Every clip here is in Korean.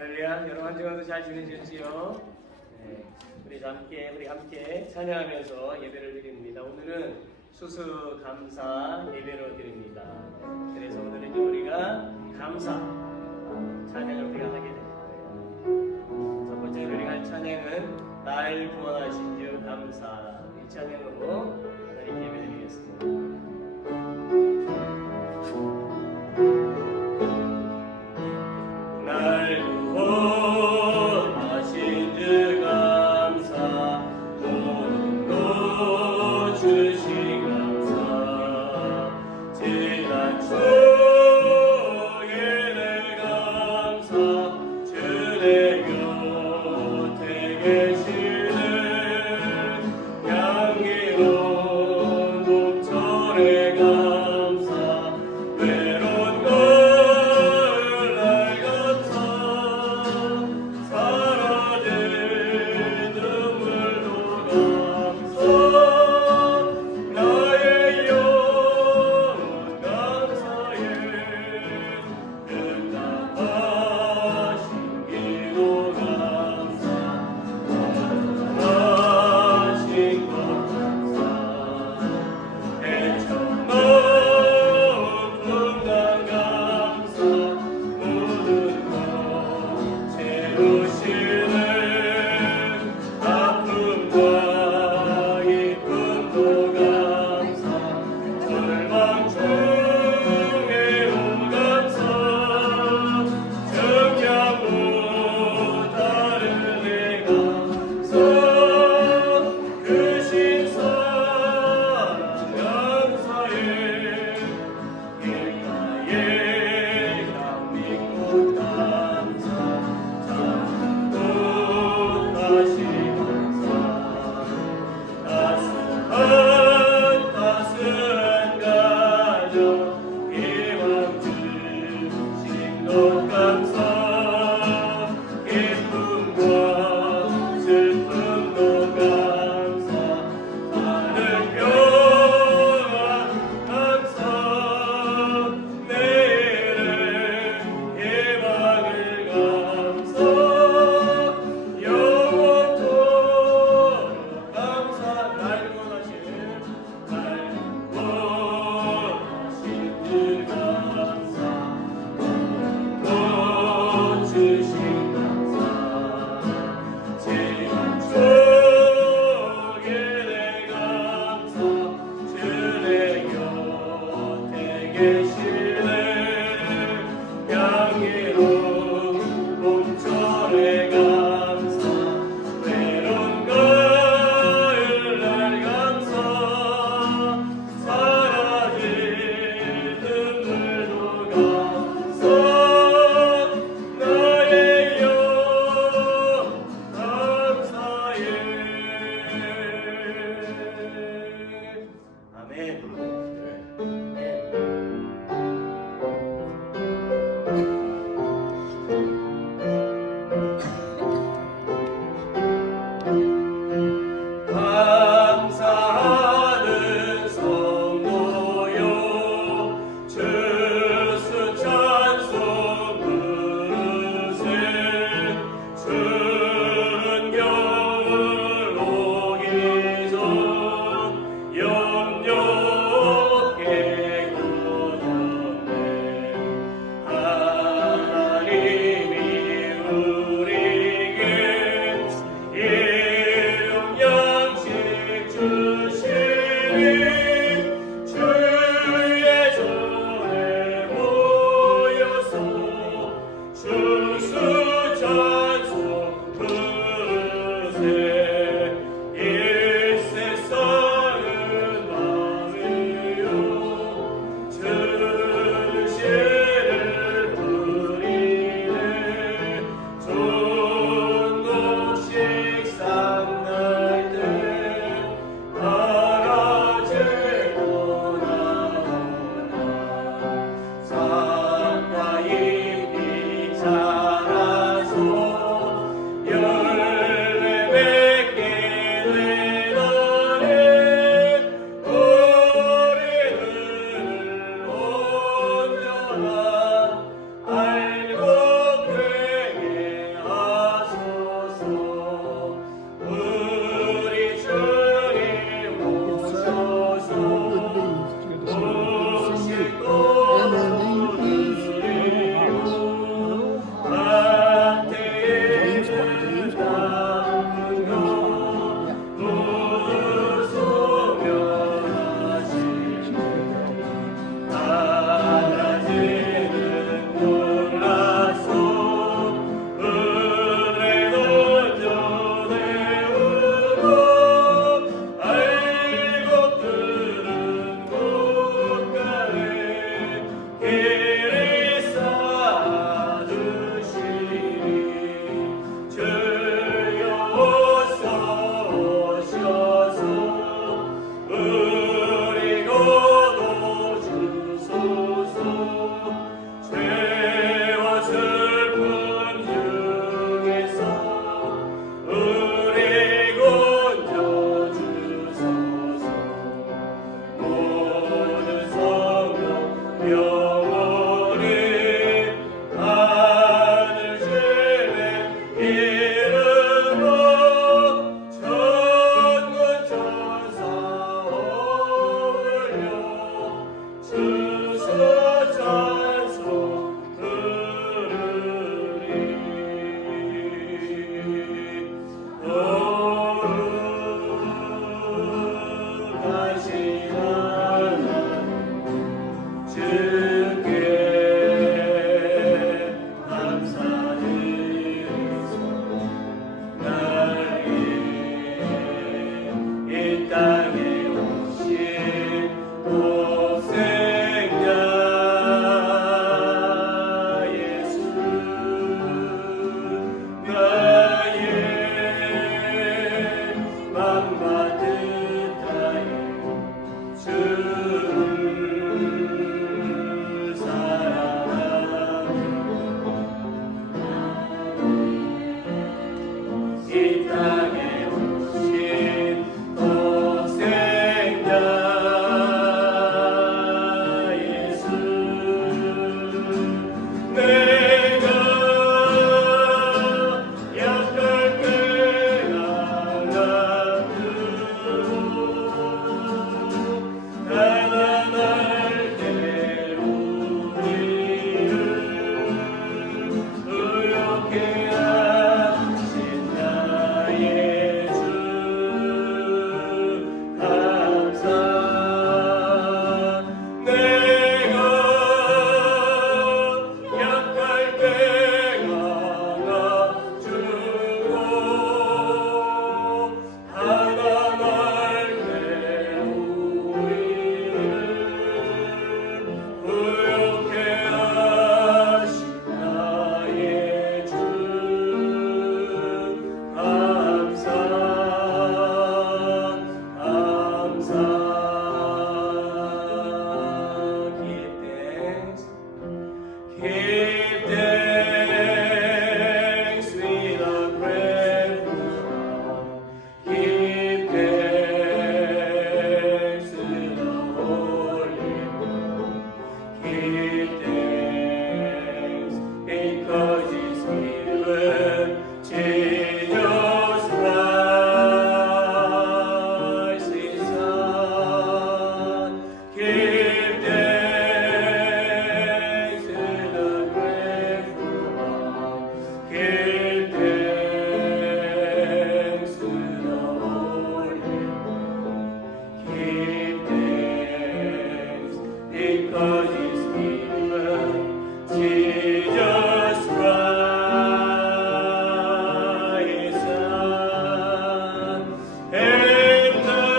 할렐루야. 여러분 한 주간도 잘 지내셨지요? 네. 우리 함께 찬양하면서 예배를 드립니다. 오늘은 수수감사 예배로 드립니다. 그래서 오늘은 우리가 감사 찬양을 우리가 하게 됩니다. 첫 번째 우리가 할 찬양은 날 구원하신 주 감사, 이 찬양으로 하나님께 예배드리겠습니다. 날 구원하신 주 감사, 모든 것 주신 감사, 지난 주의 감사, 주의 곁에 계시는 향기로운 목청 Give thanks to the Lord. Give thanks because He's given Jesus Christ His Son. And now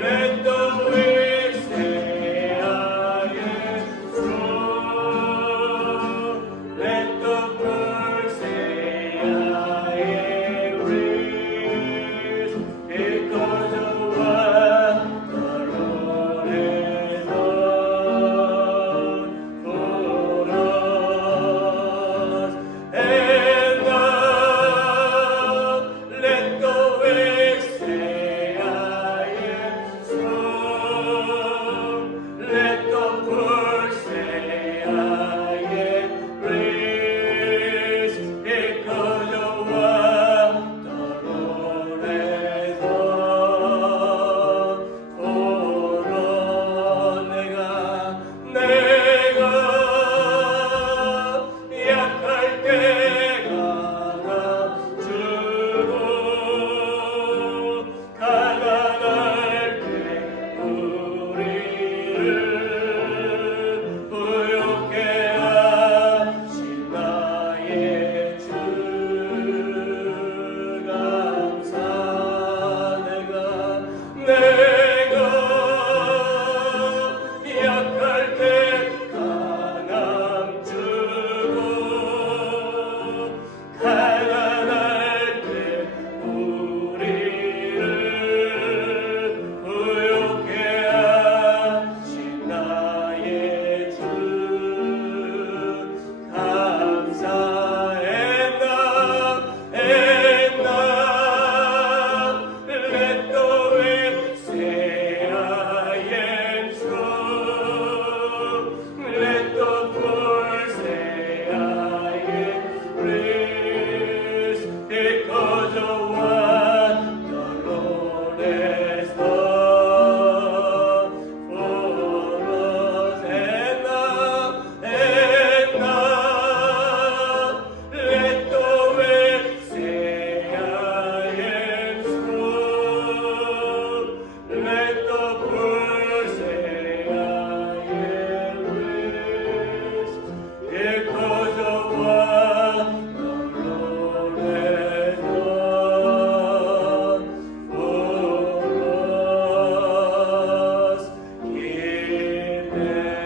let the weak say, I am strong. Let the poor say, I am rich, because of what the Lord has done for us. And now let the weak say, I am strong. Let the poor say, I am rich, because of what the Lord has done for us. 내가 약할 때 강함주고 가난할 때 우리를 부욕해 하신 나의 주 감사. 내가 약할 때 강함 주고 가난할 때 우리를 부욕해 하신 나의 주 감사해. Let the weak say, I am strong. Let the poor say, I am rich, because of what the Lord has done for us. And now, let the weak say, I am strong. Let the poor say, I am rich, because of what the Lord has done for us. Give thanks.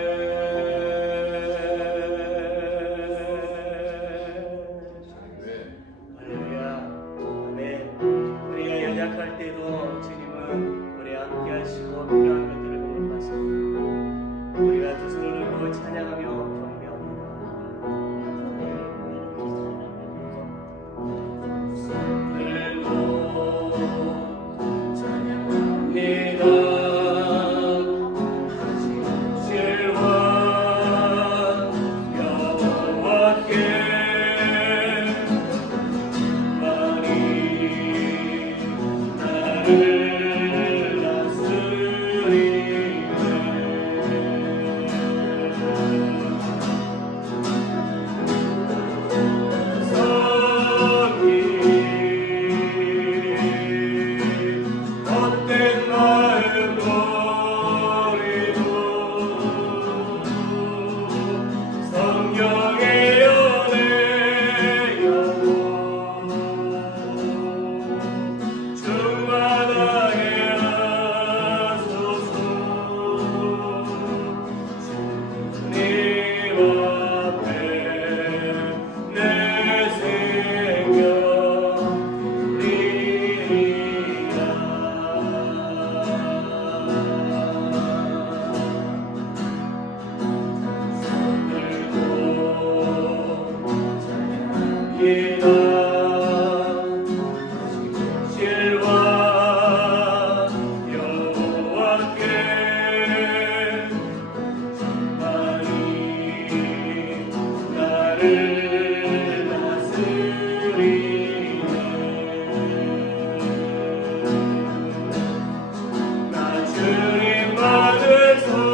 할렐루야. 아멘. 우리가 연약할 때도 주님은 우리 함께 하시고 필요한 것들을 공급하십니다. 우리가 두 손을 들고 찬양하며 경배합니다. 들고 찬양합니다. 실화 여호와께 많이 나를 헛된 마음 버리고 성경의 연애 영혼 충만하게 하소서. 주님 앞에 내 생명 드리리라. 찬양합니다. 실과 여호와께 많이 나를 다스리네. 나 주님만을 섬기리.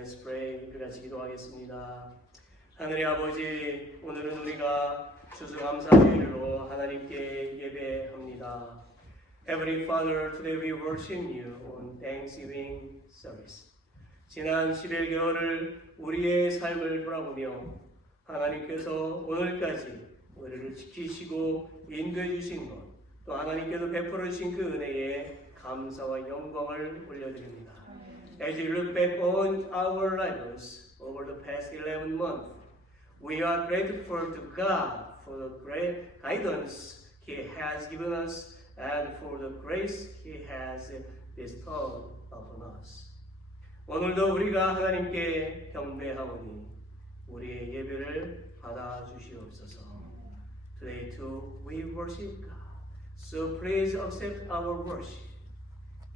Let's pray. 우리 같이 기도하겠습니다. 하늘의 아버지, 오늘은 우리가 추수감사주일로 하나님께 예배합니다. Heavenly Father, today we worship you on Thanksgiving service. 지난 11개월을 우리의 삶을 돌아보며 하나님께서 오늘까지 우리를 지키시고 인도해 주신 것, 또 하나님께서 베풀어 주신 그 은혜에 감사와 영광을 올려드립니다. As we look back on our lives over the past 11 months, we are grateful to God for the great guidance He has given us and for the grace He has bestowed upon us. 오늘도 우리가 하나님께 경배하오니 우리의 예배를 받아주시옵소서. Today too we worship God. So please accept our worship.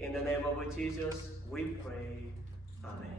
In the name of Jesus we pray. Amen.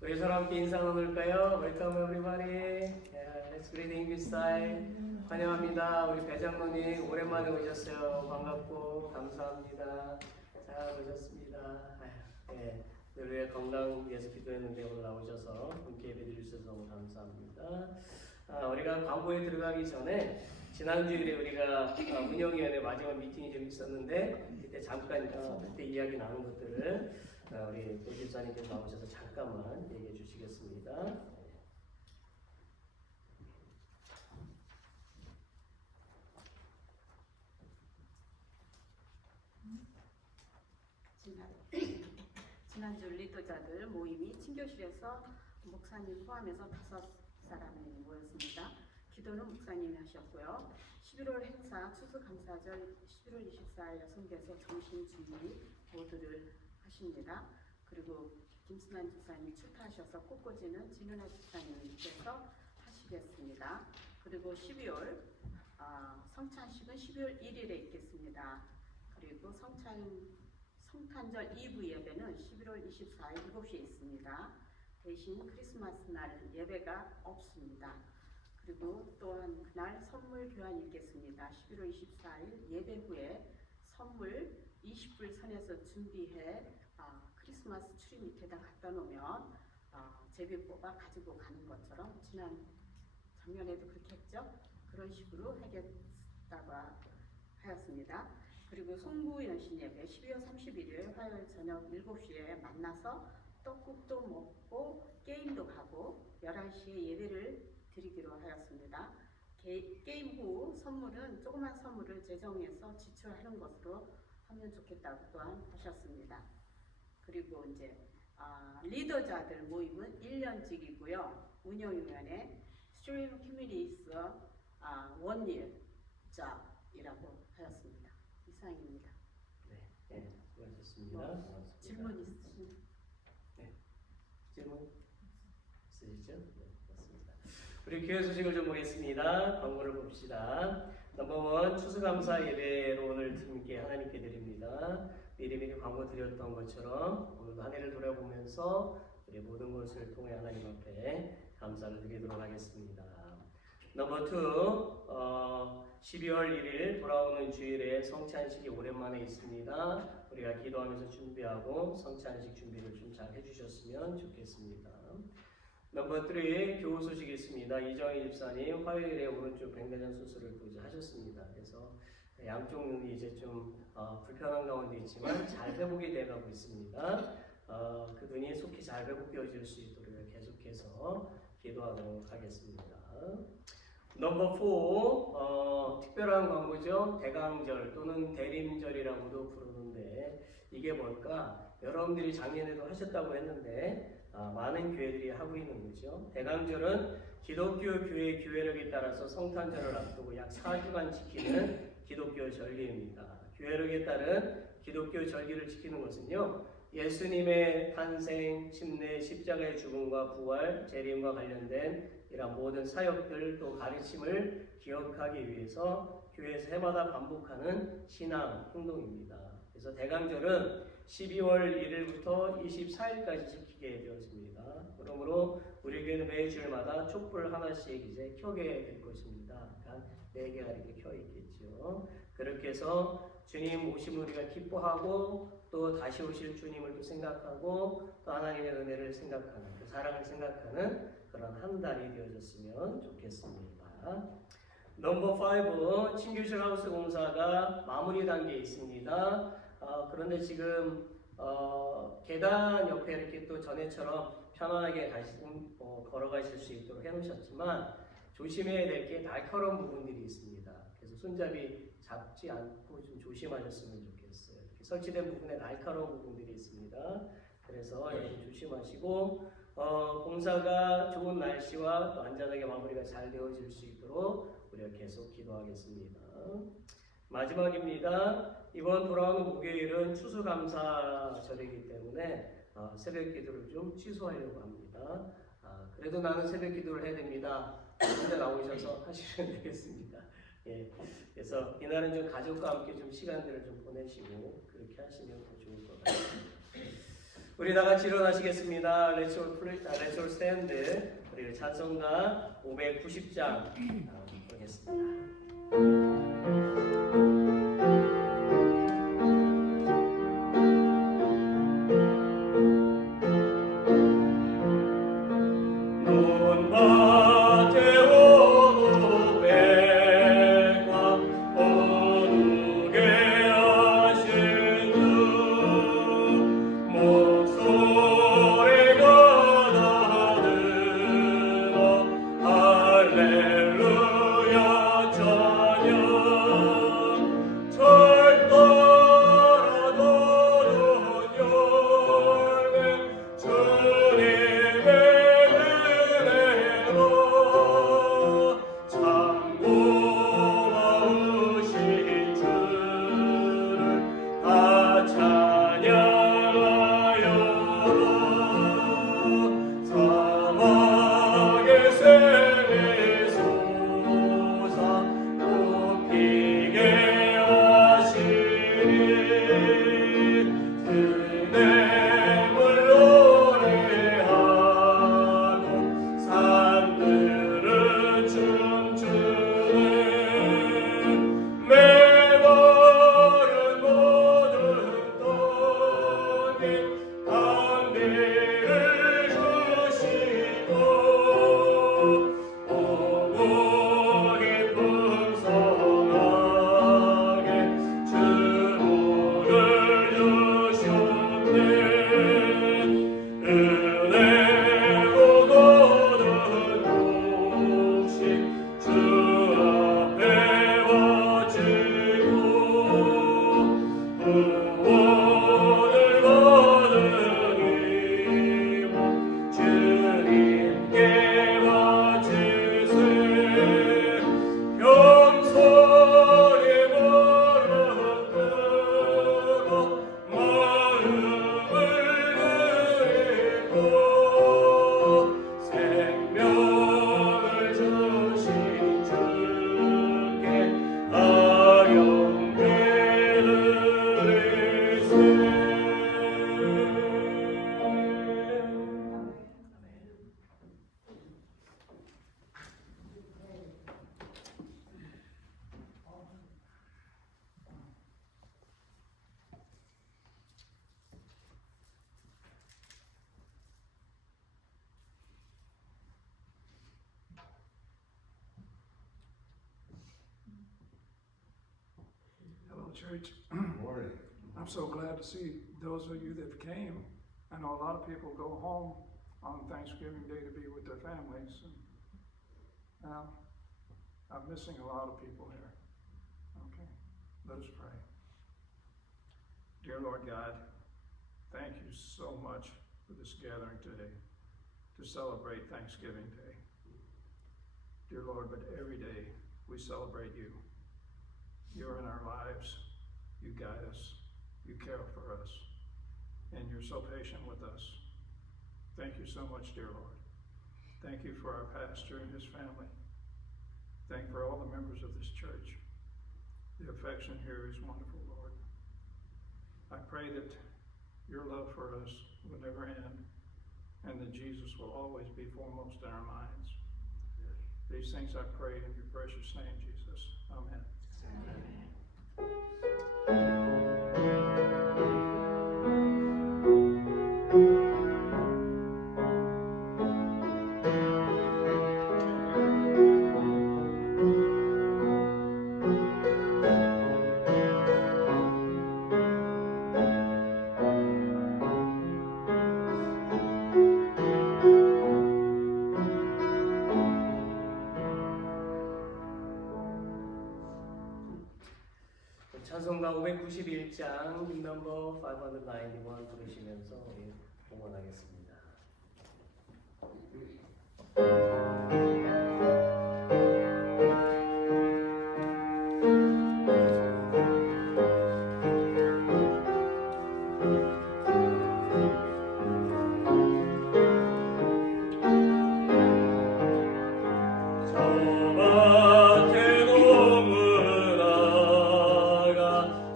우리 서로 함께 인사 나눌까요? Welcome everybody. Let's greet English style. 환영합니다. 우리 배장로님 오랜만에 오셨어요. 반갑고 감사합니다. 잘 오셨습니다. 늘 건강 위해서 기도했는데 오늘 나오셔서 함께 예배 드리셔서 너무 감사합니다. 우리가 광고에 들어가기 전에 지난주일에 우리가 운영위원회 마지막 미팅이 좀 있었는데 그때 잠깐 그때 이야기 나눈 것들을 우리 도 집사님께서 나오셔서 잠깐만 얘기해 주시겠습니다. 지난주 리더자들 모임이 친교실에서 목사님 포함해서 5사람이 모였습니다. 기도는 목사님이 하셨고요. 11월 행사 추수감사절 11월 24일 여성대에서 점심준비 모두를 하십니다. 그리고 김순환 집사님 출타하셔서 꽃꽂이는 진은아 집사님께서 하시겠습니다. 그리고 12월 성찬식은 12월 1일에 있겠습니다. 그리고 성탄절 2부 예배는 11월 24일 7시에 있습니다. 대신 크리스마스 날 예배가 없습니다. 그리고 또한 그날 선물 교환이 있겠습니다. 11월 24일 예배 후에 선물 20불 선에서 준비해 크리스마스 트리 밑에다 갖다 놓으면 제비 뽑아 가지고 가는 것처럼 작년에도 그렇게 했죠. 그런 식으로 하겠다고 하였습니다. 그리고 송구 연신 예배 12월 31일 화요일 저녁 7시에 만나서 떡국도 먹고 게임도 가고 11시에 예배를 드리기로 하였습니다. 게임 후 선물은 조그만 선물을 재정해서 지출하는 것으로 하면 좋겠다고 또한 하셨습니다. 그리고 이제 리더자들 모임은 1년직이고요. 운영위원회 스트림 커뮤니티스 원일 잡이라고 하였습니다. 이상입니다. 네, 수고하셨습니다. 질문 있으신가요? 네, 질문 있으시죠? 네, 맞습니다. 우리 교회 소식을 좀 보겠습니다. 광고를 봅시다. 넘버원 추수감사 예배로 오늘 팀께 하나님께 드립니다. 미리미리 광고 드렸던 것처럼 오늘도 한 해를 돌아보면서 우리 모든 것을 통해 하나님 앞에 감사를 드리도록 하겠습니다. 넘버 2, 12월 1일 돌아오는 주일에 성찬식이 오랜만에 있습니다. 우리가 기도하면서 준비하고 성찬식 준비를 좀 잘 해주셨으면 좋겠습니다. 넘버 3, 교우 소식이 있습니다. 이정희 집사님 화요일에 오른쪽 뱅배전 수술을 또 이제 하셨습니다. 그래서 양쪽 눈이 이제 좀 불편한 가운데 있지만 잘 회복이 돼가고 있습니다. 그 눈이 속히 잘 회복되어질 수 있도록 계속해서 기도하도록 하겠습니다. 넘버 4, 특별한 광고죠. 대강절 또는 대림절이라고도 부르는데 이게 뭘까? 여러분들이 작년에도 하셨다고 했는데 많은 교회들이 하고 있는 거죠. 대강절은 기독교 교회 교회력에 따라서 성탄절을 앞두고 약 4주간 지키는 기독교 절기입니다. 교회력에 따른 기독교 절기를 지키는 것은요, 예수님의 탄생, 침례, 십자가의 죽음과 부활, 재림과 관련된 이런 모든 사역들 또 가르침을 기억하기 위해서 교회에서 해마다 반복하는 신앙 행동입니다. 그래서 대강절은 12월 1일부터 24일까지 지키게 되었습니다. 그러므로 우리 교회는 매주일마다 촛불 하나씩 이제 켜게 될 것입니다. 한 4개가 이렇게 켜 있겠죠. 그렇게 해서 주님 오심을 우리가 기뻐하고 또 다시 오실 주님을 또 생각하고 또 하나님의 은혜를 생각하는 그 사랑을 생각하는 그런 한 달이 되어졌으면 좋겠습니다. 넘버 5, 친교실 하우스 공사가 마무리 단계에 있습니다. 그런데 지금 계단 옆에 이렇게 또 전에처럼 편안하게 걸어가실 수 있도록 해놓으셨지만 조심해야 될 게 날카로운 부분들이 있습니다. 그래서 손잡이 잡지 않고 좀 조심하셨으면 좋겠어요. 이렇게 설치된 부분에 날카로운 부분들이 있습니다. 그래서 조심하시고 공사가 좋은 날씨와 또 안전하게 마무리가 잘 되어질 수 있도록 우리가 계속 기도하겠습니다. 마지막입니다. 이번 돌아오는 목요일은 추수감사절이기 때문에 새벽 기도를 좀 취소하려고 합니다. 그래도 나는 새벽 기도를 해야 됩니다. 혼자 나오셔서 하시면 되겠습니다. 예, 그래서 이날은 좀 가족과 함께 좀 시간들을 좀 보내시고 그렇게 하시면 더 좋을 것 같습니다. 우리 다 같이 일어나시겠습니다. Let's all stand. 우리 찬송가 590장 보겠습니다. Church. Morning. I'm so glad to see those of you that came. I know a lot of people go home on Thanksgiving Day to be with their families. And, I'm missing a lot of people here. Okay, let us pray. Dear Lord God, thank you so much for this gathering today to celebrate Thanksgiving Day. Dear Lord, but every day we celebrate you. You're in our lives. You guide us. You care for us. And you're so patient with us. Thank you so much, dear Lord. Thank you for our pastor and his family. Thank you for all the members of this church. The affection here is wonderful, Lord. I pray that your love for us will never end and that Jesus will always be foremost in our minds. These things I pray in your precious name, Jesus. Amen. 찬송가 591장 넘버 591 부르시면서 우리 봉헌하겠습니다.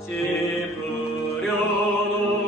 짚으려 노는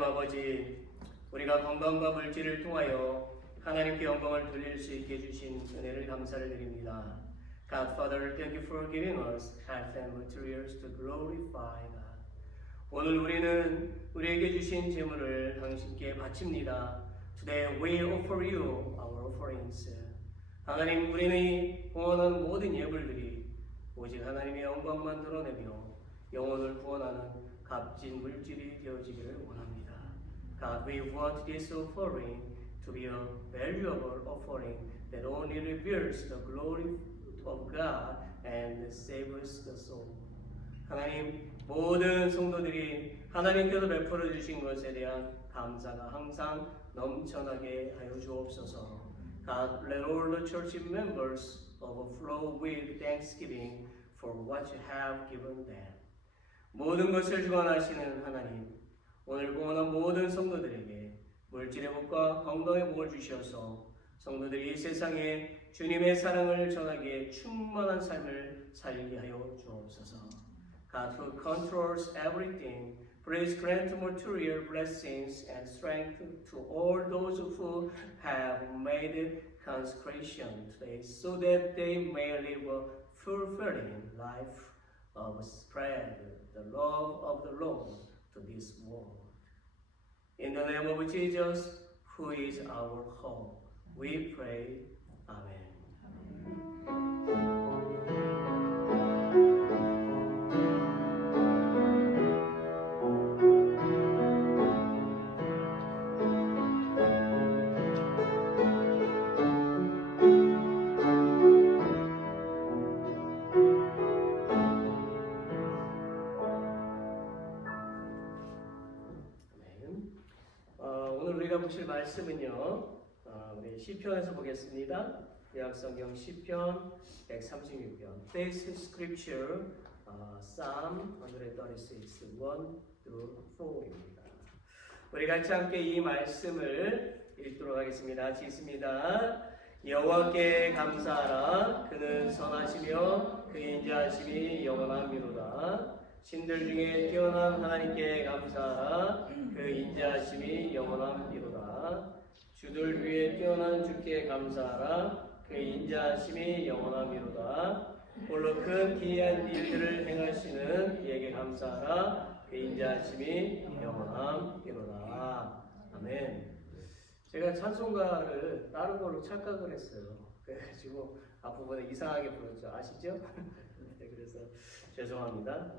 하나님 아버지, 우리가 건강과 물질을 통하여 하나님께 영광을 돌릴 수 있게 해주신 은혜를 감사를 드립니다. God, Father, thank you for giving us health and materials to glorify God. 오늘 우리는 우리에게 주신 재물을 당신께 바칩니다. Today we offer you our offerings. 하나님, 우리는 구원하는 모든 예물들이 오직 하나님의 영광만 드러내며 영혼을 구원하는 값진 물질이 되어지기를 원합니다. God, we want this offering to be a valuable offering that only reveals the glory of God and saves the soul. 하나님, 모든 성도들이 하나님께서 베풀어 주신 것에 대한 감사가 항상 넘쳐나게 하여 주옵소서. God, let all the church members overflow with thanksgiving for what you have given them. 모든 것을 주관하시는 하나님, 오늘 구원한 모든 성도들에게 물질의 복과 건강의 복을 주셔서 성도들이 이 세상에 주님의 사랑을 전하기에 충만한 삶을 살게 하여 주옵소서. God, who controls everything, please grant material blessings and strength to all those who have made consecration today, so that they may live a fulfilling life of spread the love of the Lord to this world. In the name of Jesus, who is our hope, we pray. Amen. 오늘 우리가 보실 말씀은요, 우리 시편에서 보겠습니다. 구약성경 시편 136편, Today's Scripture, Psalm 136, 1-4입니다. 우리 같이 함께 이 말씀을 읽도록 하겠습니다. 같이 읽습니다. 여호와께 감사하라. 그는 선하시며 그 인자하심이 영원함이로다. 신들 중에 뛰어난 하나님께 감사하라. 그 인자하심이 영원함이로다. 주들 위에 뛰어난 주께 감사하라. 그 인자하심이 영원함이로다. 홀로 큰 기이한 일들을 행하시는 이에게 감사하라. 그 인자하심이 영원함이로다. 아멘. 제가 찬송가를 다른 걸로 착각을 했어요. 그래가지고 앞부분에 이상하게 불렀죠. 아시죠? 네, 그래서 죄송합니다.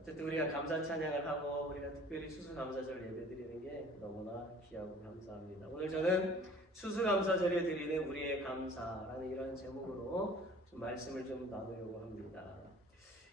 어쨌든 우리가 감사 찬양을 하고 우리가 특별히 추수감사절 예배드리는 게 너무나 귀하고 감사합니다. 오늘 저는 추수감사절에 드리는 우리의 감사라는 이런 제목으로 좀 말씀을 좀 나누려고 합니다.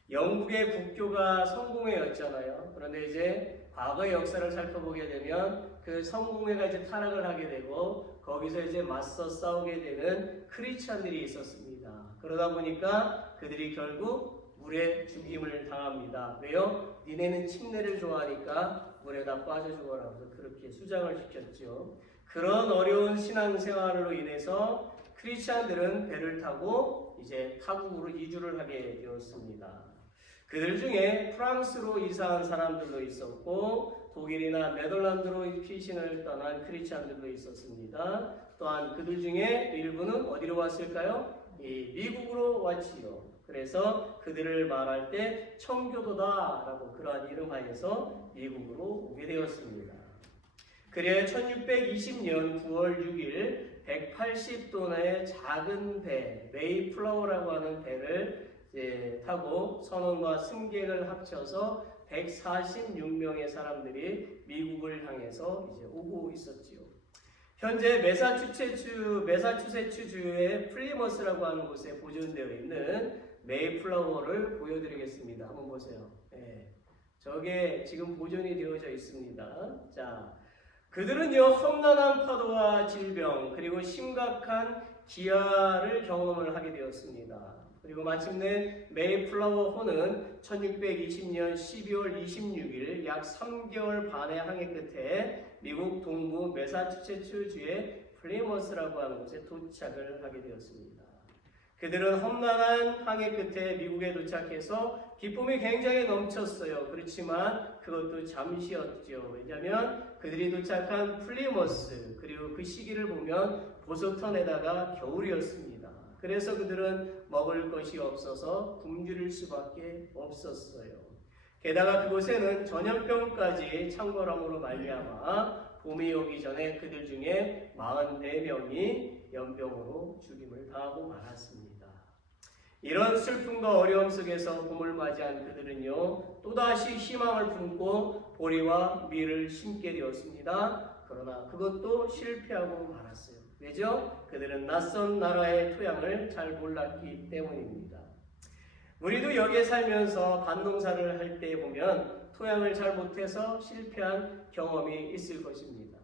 영국의 국교가 성공회였잖아요. 그런데 이제 과거의 역사를 살펴보게 되면 그 성공회가 이제 타락을 하게 되고 거기서 이제 맞서 싸우게 되는 크리스찬들이 있었습니다. 그러다 보니까 그들이 결국 물에 죽임을 당합니다. 왜요? 니네는 침례를 좋아하니까 물에다 빠져 죽어라. 그래서 그렇게 수장을 시켰죠. 그런 어려운 신앙생활로 인해서 크리스찬들은 배를 타고 이제 타국으로 이주를 하게 되었습니다. 그들 중에 프랑스로 이사한 사람들도 있었고 독일이나 네덜란드로 피신을 떠난 크리스찬들도 있었습니다. 또한 그들 중에 일부는 어디로 왔을까요? 미국으로 왔지요. 그래서 그들을 말할 때 청교도다라고 그러한 이름하에서 미국으로 오게 되었습니다. 그래 1620년 9월 6일 180톤의 작은 배, 메이플라워라고 하는 배를 타고 선원과 승객을 합쳐서 146명의 사람들이 미국을 향해서 이제 오고 있었지요. 현재 매사추세츠주의 플리머스라고 하는 곳에 보존되어 있는 메이플라워를 보여드리겠습니다. 한번 보세요. 네. 저게 지금 보존이 되어져 있습니다. 자, 그들은요 험난한 파도와 질병 그리고 심각한 기아를 경험을 하게 되었습니다. 그리고 마침내 메이플라워호는 1620년 12월 26일 약 3개월 반의 항해 끝에 미국 동부 매사추세츠주의 플리머스라고 하는 곳에 도착을 하게 되었습니다. 그들은 험난한 항해 끝에 미국에 도착해서 기쁨이 굉장히 넘쳤어요. 그렇지만 그것도 잠시였죠. 왜냐하면 그들이 도착한 플리머스 그리고 그 시기를 보면 보소턴에다가 겨울이었습니다. 그래서 그들은 먹을 것이 없어서 굶주릴 수밖에 없었어요. 게다가 그곳에는 전염병까지 창궐함으로 말미암아 봄이 오기 전에 그들 중에 44명이 연병으로 죽임을 당하고 말았습니다. 이런 슬픔과 어려움 속에서 봄을 맞이한 그들은요, 또다시 희망을 품고 보리와 밀을 심게 되었습니다. 그러나 그것도 실패하고 말았어요. 왜죠? 그들은 낯선 나라의 토양을 잘 몰랐기 때문입니다. 우리도 여기에 살면서 밭농사를 할 때 보면 토양을 잘 못해서 실패한 경험이 있을 것입니다.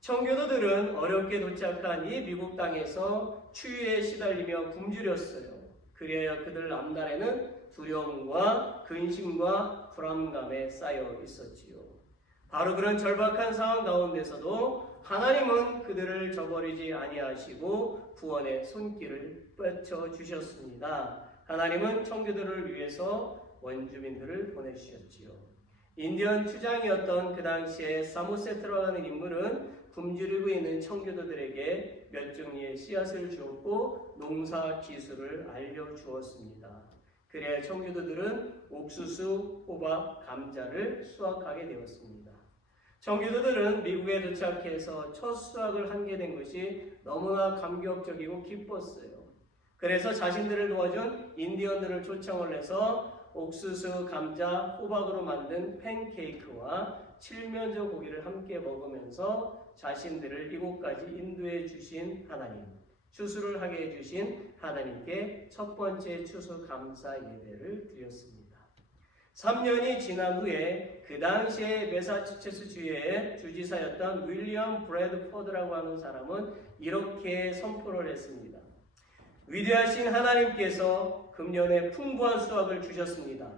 청교도들은 어렵게 도착한 이 미국 땅에서 추위에 시달리며 굶주렸어요. 그래야 그들 앞날에는 두려움과 근심과 불안감에 쌓여 있었지요. 바로 그런 절박한 상황 가운데서도 하나님은 그들을 저버리지 아니하시고 구원의 손길을 뻗쳐 주셨습니다. 하나님은 청교도를 위해서 원주민들을 보내주셨지요. 인디언 추장이었던 그 당시에 사모세트라는 인물은 굶주리고 있는 청교도들에게 몇 종류의 씨앗을 주었고 농사 기술을 알려주었습니다. 그래야 청교도들은 옥수수, 호박, 감자를 수확하게 되었습니다. 청교도들은 미국에 도착해서 첫 수확을 하게 된 것이 너무나 감격적이고 기뻤어요. 그래서 자신들을 도와준 인디언들을 초청을 해서 옥수수, 감자, 호박으로 만든 팬케이크와 칠면조 고기를 함께 먹으면서 자신들을 이곳까지 인도해 주신 하나님, 추수를 하게 해주신 하나님께 첫 번째 추수 감사 예배를 드렸습니다. 3년이 지난 후에 그 당시에 매사추세츠주의 주지사였던 윌리엄 브래드포드라고 하는 사람은 이렇게 선포를 했습니다. 위대하신 하나님께서 금년에 풍부한 수확을 주셨습니다.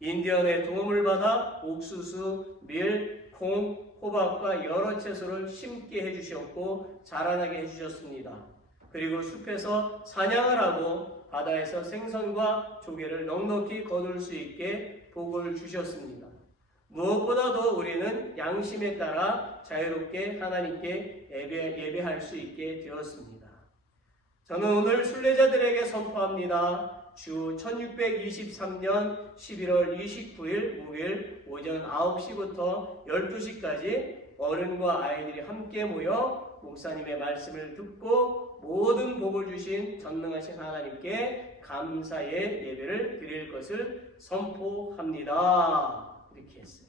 인디언의 도움을 받아 옥수수, 밀, 콩, 호박과 여러 채소를 심게 해주셨고 자라나게 해주셨습니다. 그리고 숲에서 사냥을 하고 바다에서 생선과 조개를 넉넉히 거둘 수 있게 복을 주셨습니다. 무엇보다도 우리는 양심에 따라 자유롭게 하나님께 예배할 수 있게 되었습니다. 저는 오늘 순례자들에게 선포합니다. 주 1623년 11월 29일 목요일 오전 9시부터 12시까지 어른과 아이들이 함께 모여 목사님의 말씀을 듣고 모든 복을 주신 전능하신 하나님께 감사의 예배를 드릴 것을 선포합니다. 이렇게 했어요.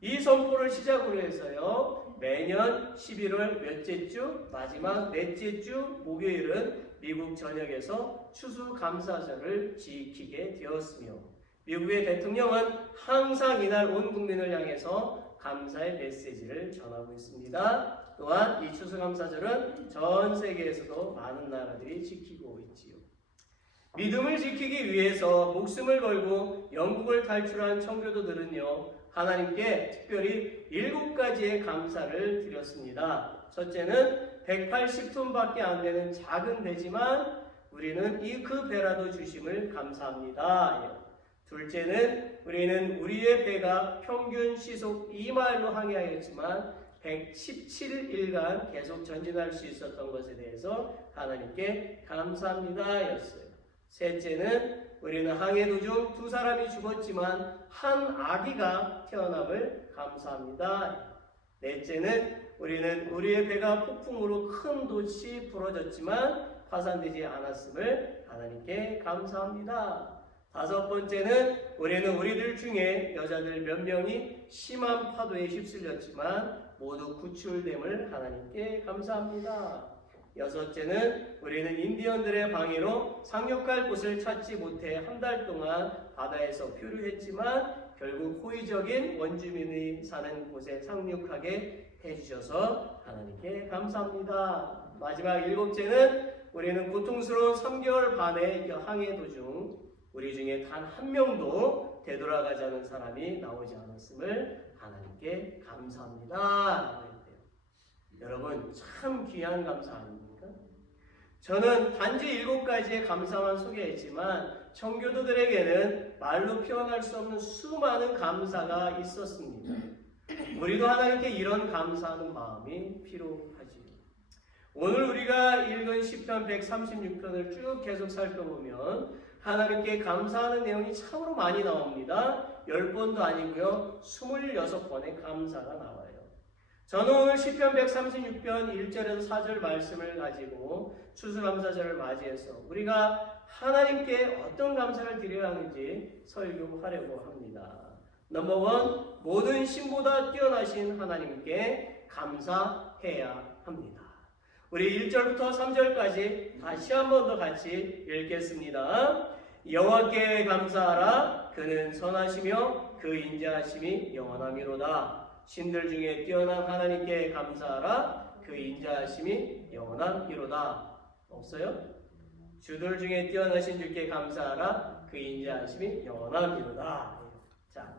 이 선포를 시작으로 해서요. 매년 11월 몇째 주 마지막 넷째 주 목요일은 미국 전역에서 추수감사절을 지키게 되었으며 미국의 대통령은 항상 이날 온 국민을 향해서 감사의 메시지를 전하고 있습니다. 또한 이 추수감사절은 전 세계에서도 많은 나라들이 지키고 있지요. 믿음을 지키기 위해서 목숨을 걸고 영국을 탈출한 청교도들은요. 하나님께 특별히 7가지의 감사를 드렸습니다. 첫째는 180톤밖에 안 되는 작은 배지만 우리는 그 배라도 주심을 감사합니다. 둘째는 우리는 우리의 배가 평균 시속 2마일로 항해하였지만 117일간 계속 전진할 수 있었던 것에 대해서 하나님께 감사합니다 였어요. 셋째는 우리는 항해 도중 2사람이 죽었지만 한 아기가 태어남을 감사합니다. 넷째는 우리는 우리의 배가 폭풍으로 큰 돛이 부러졌지만 파산되지 않았음을 하나님께 감사합니다. 다섯 번째는 우리는 우리들 중에 여자들 몇 명이 심한 파도에 휩쓸렸지만 모두 구출됨을 하나님께 감사합니다. 여섯째는 우리는 인디언들의 방해로 상륙할 곳을 찾지 못해 한 달 동안 바다에서 표류했지만 결국 호의적인 원주민이 사는 곳에 상륙하게 해주셔서 하나님께 감사합니다. 마지막 일곱째는 우리는 고통스러운 3개월 반의 항해 도중 우리 중에 단 한 명도 되돌아가지 않은 사람이 나오지 않았음을 하나님께 감사합니다. 여러분 참 귀한 감사 아닙니까? 저는 단지 7가지의 감사만 소개했지만 청교도들에게는 말로 표현할 수 없는 수많은 감사가 있었습니다. 우리도 하나님께 이런 감사하는 마음이 필요하지요. 오늘 우리가 읽은 시편 136편을 쭉 계속 살펴보면 하나님께 감사하는 내용이 참으로 많이 나옵니다. 10번도 아니고요. 26번의 감사가 나와요. 저는 오늘 시편 136편 1절에서 4절 말씀을 가지고 추수감사절을 맞이해서 우리가 하나님께 어떤 감사를 드려야 하는지 설교하려고 합니다. 넘버 1, 모든 신보다 뛰어나신 하나님께 감사해야 합니다. 우리 1절부터 3절까지 다시 한 번 더 같이 읽겠습니다. 여호와께 감사하라. 그는 선하시며 그 인자하심이 영원하미로다. 신들 중에 뛰어난 하나님께 감사하라. 그 인자하심이 영원하미로다. 없어요? 주들 중에 뛰어나신 주께 감사하라. 그 인자하심이 영원하미로다. 자,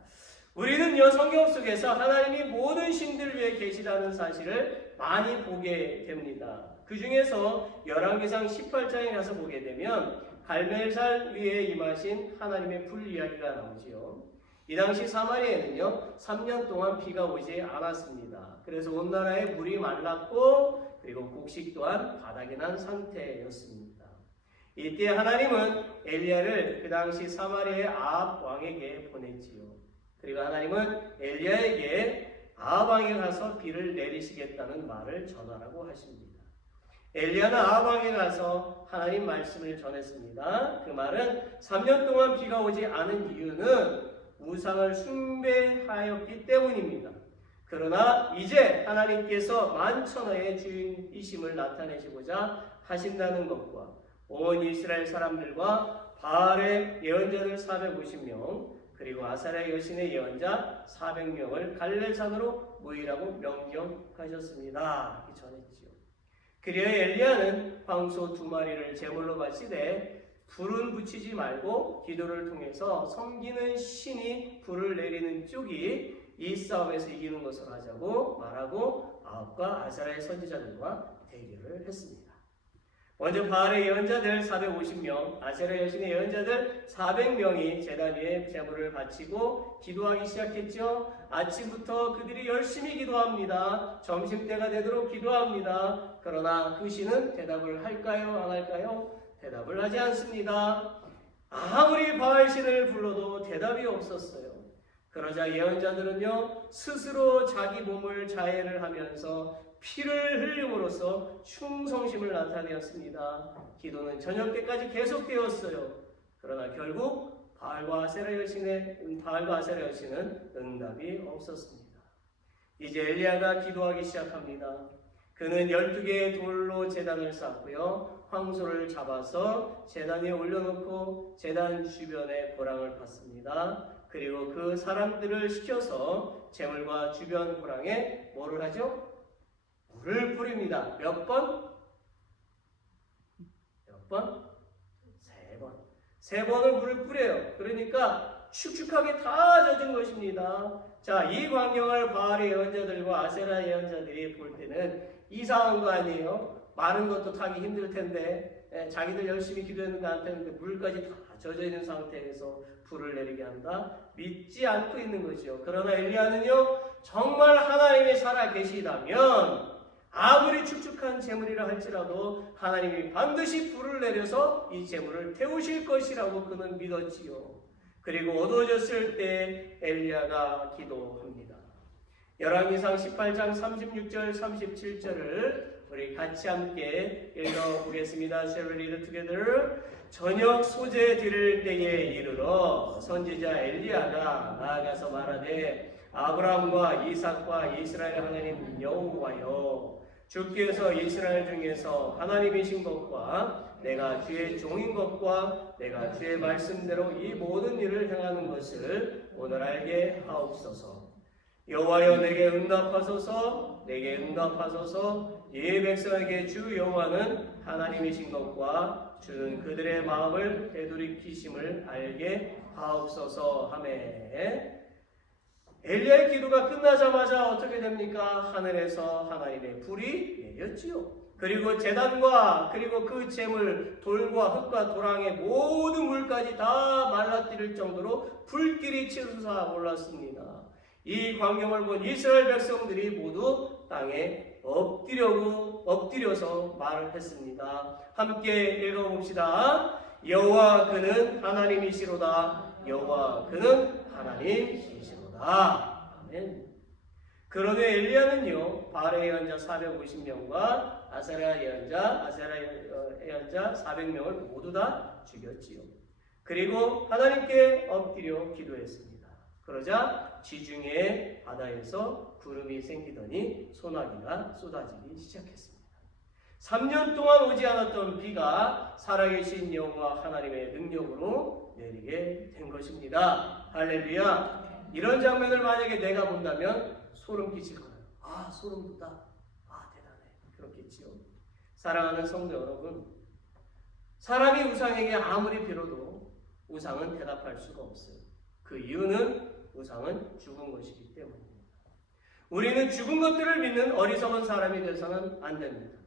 우리는요 성경 속에서 하나님이 모든 신들 위에 계시다는 사실을 많이 보게 됩니다. 그 중에서 열왕기상 18장에 가서 보게 되면 갈멜산 위에 임하신 하나님의 불 이야기가 나오지요. 이 당시 사마리아에는요 3년 동안 비가 오지 않았습니다. 그래서 온 나라에 물이 말랐고 그리고 곡식 또한 바닥이 난 상태였습니다. 이때 하나님은 엘리야를 그 당시 사마리아의 아합 왕에게 보냈지요. 그리고 하나님은 엘리야에게 아합 왕에 가서 비를 내리시겠다는 말을 전하라고 하십니다. 엘리야는 아합 왕에 가서 하나님 말씀을 전했습니다. 그 말은 3년 동안 비가 오지 않은 이유는 우상을 숭배하였기 때문입니다. 그러나 이제 하나님께서 만천하의 주인이심을 나타내시고자 하신다는 것과 온 이스라엘 사람들과 바알의 예언자들 450명 그리고 아사랴 여신의 예언자 400명을 갈레산으로 모이라고 명령하셨습니다. 이렇게 전했지요. 그리하여 엘리야는 황소 2마리를 제물로 바치되 불은 붙이지 말고 기도를 통해서 섬기는 신이 불을 내리는 쪽이 이 싸움에서 이기는 것으로 하자고 말하고 아합과 아사랴의 선지자들과 대결을 했습니다. 먼저 바알의 예언자들 450명, 아세라 여신의 예언자들 400명이 제단 위에 제물을 바치고 기도하기 시작했죠. 아침부터 그들이 열심히 기도합니다. 점심때가 되도록 기도합니다. 그러나 그 신은 대답을 할까요? 안 할까요? 대답을 하지 않습니다. 아무리 바알 신을 불러도 대답이 없었어요. 그러자 예언자들은요 스스로 자기 몸을 자해를 하면서 피를 흘림으로써 충성심을 나타내었습니다. 기도는 저녁 때까지 계속되었어요. 그러나 결국 바알과 아세라 여신은 응답이 없었습니다. 이제 엘리야가 기도하기 시작합니다. 그는 12개의 돌로 제단을 쌓고요. 황소를 잡아서 제단 위에 올려놓고 제단 주변에 호랑을 팠습니다. 그리고 그 사람들을 시켜서 제물과 주변 호랑에 뭐를 하죠? 물을 뿌립니다. 몇 번? 몇 번? 3번. 3번을 물을 뿌려요. 그러니까 축축하게 다 젖은 것입니다. 자, 이 광경을 바알의 예언자들과 아세라 예언자들이 볼 때는 이상한 거 아니에요? 마른 것도 타기 힘들 텐데 자기들 열심히 기도했는데 안 되는데 물까지 다 젖어 있는 상태에서 불을 내리게 한다? 믿지 않고 있는 거죠. 그러나 엘리야는요 정말 하나님이 살아 계시다면 아무리 축축한 재물이라 할지라도 하나님이 반드시 불을 내려서 이 재물을 태우실 것이라고 그는 믿었지요. 그리고 어두워졌을 때 엘리야가 기도합니다. 열왕기상 18장 36절 37절을 우리 같이 함께 읽어보겠습니다. Shall we read together? 저녁 소재 드릴 때에 이르러 선지자 엘리야가 나아가서 말하되 아브라함과 이삭과 이스라엘 하나님 여호와여 주께서 이스라엘 중에서 하나님이신 것과 내가 주의 종인 것과 내가 주의 말씀대로 이 모든 일을 행하는 것을 오늘 알게 하옵소서. 여호와여 내게 응답하소서. 내게 응답하소서. 이 백성에게 주 여호와는 하나님이신 것과 주는 그들의 마음을 되돌이키심을 알게 하옵소서 하매. 엘리야의 기도가 끝나자마자 어떻게 됩니까? 하늘에서 하나님의 불이 내렸지요. 그리고 제단과 그리고 그 재물 돌과 흙과 도랑의 모든 물까지 다 말라뜨릴 정도로 불길이 치솟아 올랐습니다. 이 광경을 본 이스라엘 백성들이 모두 땅에 엎드려서 말을 했습니다. 함께 읽어봅시다. 여호와 그는 하나님이시로다. 여호와 그는 하나님이시로다. 아멘. 그런 후에 엘리야는요, 바알의 예언자 450명과 아세라 예언자 400명을 모두 다 죽였지요. 그리고 하나님께 엎드려 기도했습니다. 그러자 지중해 바다에서 구름이 생기더니 소나기가 쏟아지기 시작했습니다. 3년 동안 오지 않았던 비가 살아계신 여호와 하나님의 능력으로 내리게 된 것입니다. 할렐루야. 이런 장면을 만약에 내가 본다면 소름 끼칠 거예요. 아, 소름 돋다. 아, 대단해. 그렇겠지요. 사랑하는 성도 여러분, 사람이 우상에게 아무리 빌어도 우상은 대답할 수가 없어요. 그 이유는 우상은 죽은 것이기 때문입니다. 우리는 죽은 것들을 믿는 어리석은 사람이 되어서는 안 됩니다.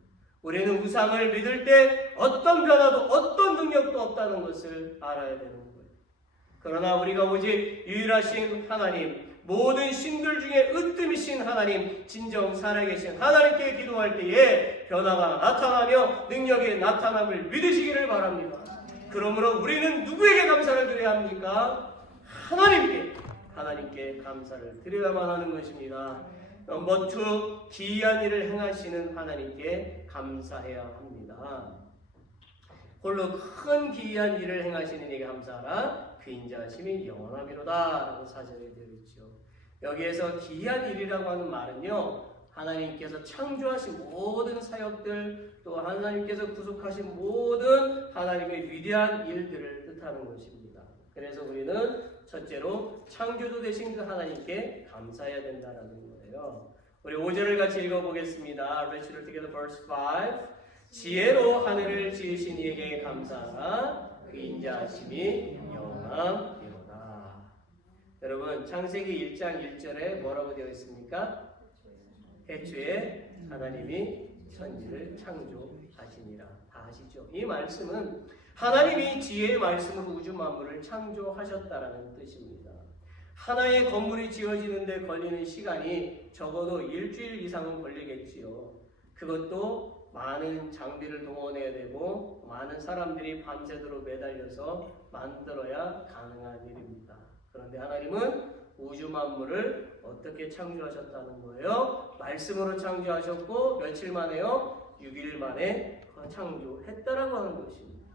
우리는 우상을 믿을 때 어떤 변화도 어떤 능력도 없다는 것을 알아야 되는 거예요. 그러나 우리가 오직 유일하신 하나님, 모든 신들 중에 으뜸이신 하나님, 진정 살아계신 하나님께 기도할 때에 변화가 나타나며 능력이 나타남을 믿으시기를 바랍니다. 그러므로 우리는 누구에게 감사를 드려야 합니까? 하나님께 감사를 드려야만 하는 것입니다. 모두 기이한 일을 행하시는 하나님께 감사해야 합니다. 홀로 큰 기이한 일을 행하시는 이에게 감사하라. 그 인자하심이 영원하미로다 라고 사절에 되어 있죠. 여기에서 기이한 일이라고 하는 말은요, 하나님께서 창조하신 모든 사역들, 또 하나님께서 구속하신 모든 하나님의 위대한 일들을 뜻하는 것입니다. 그래서 우리는 첫째로 창조주 되신 그 하나님께 감사해야 된다는 거예요. 우리 5절을 같이 읽어보겠습니다. Let's read together verse 5. 지혜로 하늘을 지으신 이에게 감사하라. 그 인자하심이 영원하리로다. 여러분, 창세기 1장 1절에 뭐라고 되어 있습니까? 태초에 하나님이 천지를 창조하시니라. 다 아시죠? 이 말씀은 하나님이 지혜의 말씀으로 우주 만물을 창조하셨다라는 뜻입니다. 하나의 건물이 지어지는데 걸리는 시간이 적어도 일주일 이상은 걸리겠지요. 그것도 많은 장비를 동원해야 되고 많은 사람들이 밤새도록 매달려서 만들어야 가능한 일입니다. 그런데 하나님은 우주 만물을 어떻게 창조하셨다는 거예요? 말씀으로 창조하셨고 며칠 만에요? 6일 만에 창조했다라고 하는 것입니다.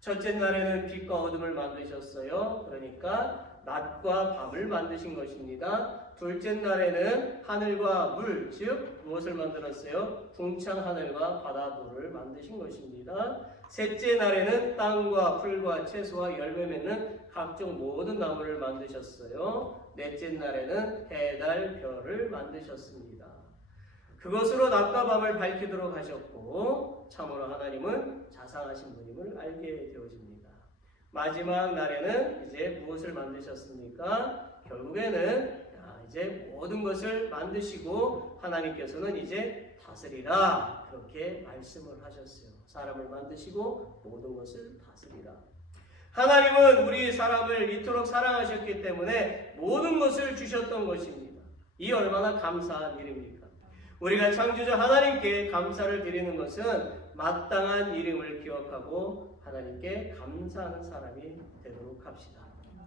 첫째 날에는 빛과 어둠을 만드셨어요. 그러니까 낮과 밤을 만드신 것입니다. 둘째 날에는 하늘과 물, 즉 무엇을 만들었어요? 풍창 하늘과 바다물을 만드신 것입니다. 셋째 날에는 땅과 풀과 채소와 열매 맺는 각종 모든 나무를 만드셨어요. 넷째 날에는 해, 달, 별을 만드셨습니다. 그것으로 낮과 밤을 밝히도록 하셨고 참으로 하나님은 자상하신 분임을 알게 되어집니다. 마지막 날에는 이제 무엇을 만드셨습니까? 결국에는 이제 모든 것을 만드시고 하나님께서는 이제 다스리라 그렇게 말씀을 하셨어요. 사람을 만드시고 모든 것을 다스리라. 하나님은 우리 사람을 이토록 사랑하셨기 때문에 모든 것을 주셨던 것입니다. 이 얼마나 감사한 일입니까? 우리가 창조주 하나님께 감사를 드리는 것은 마땅한 일임을 기억하고 하나님께 감사하는 사람이 되도록 합시다.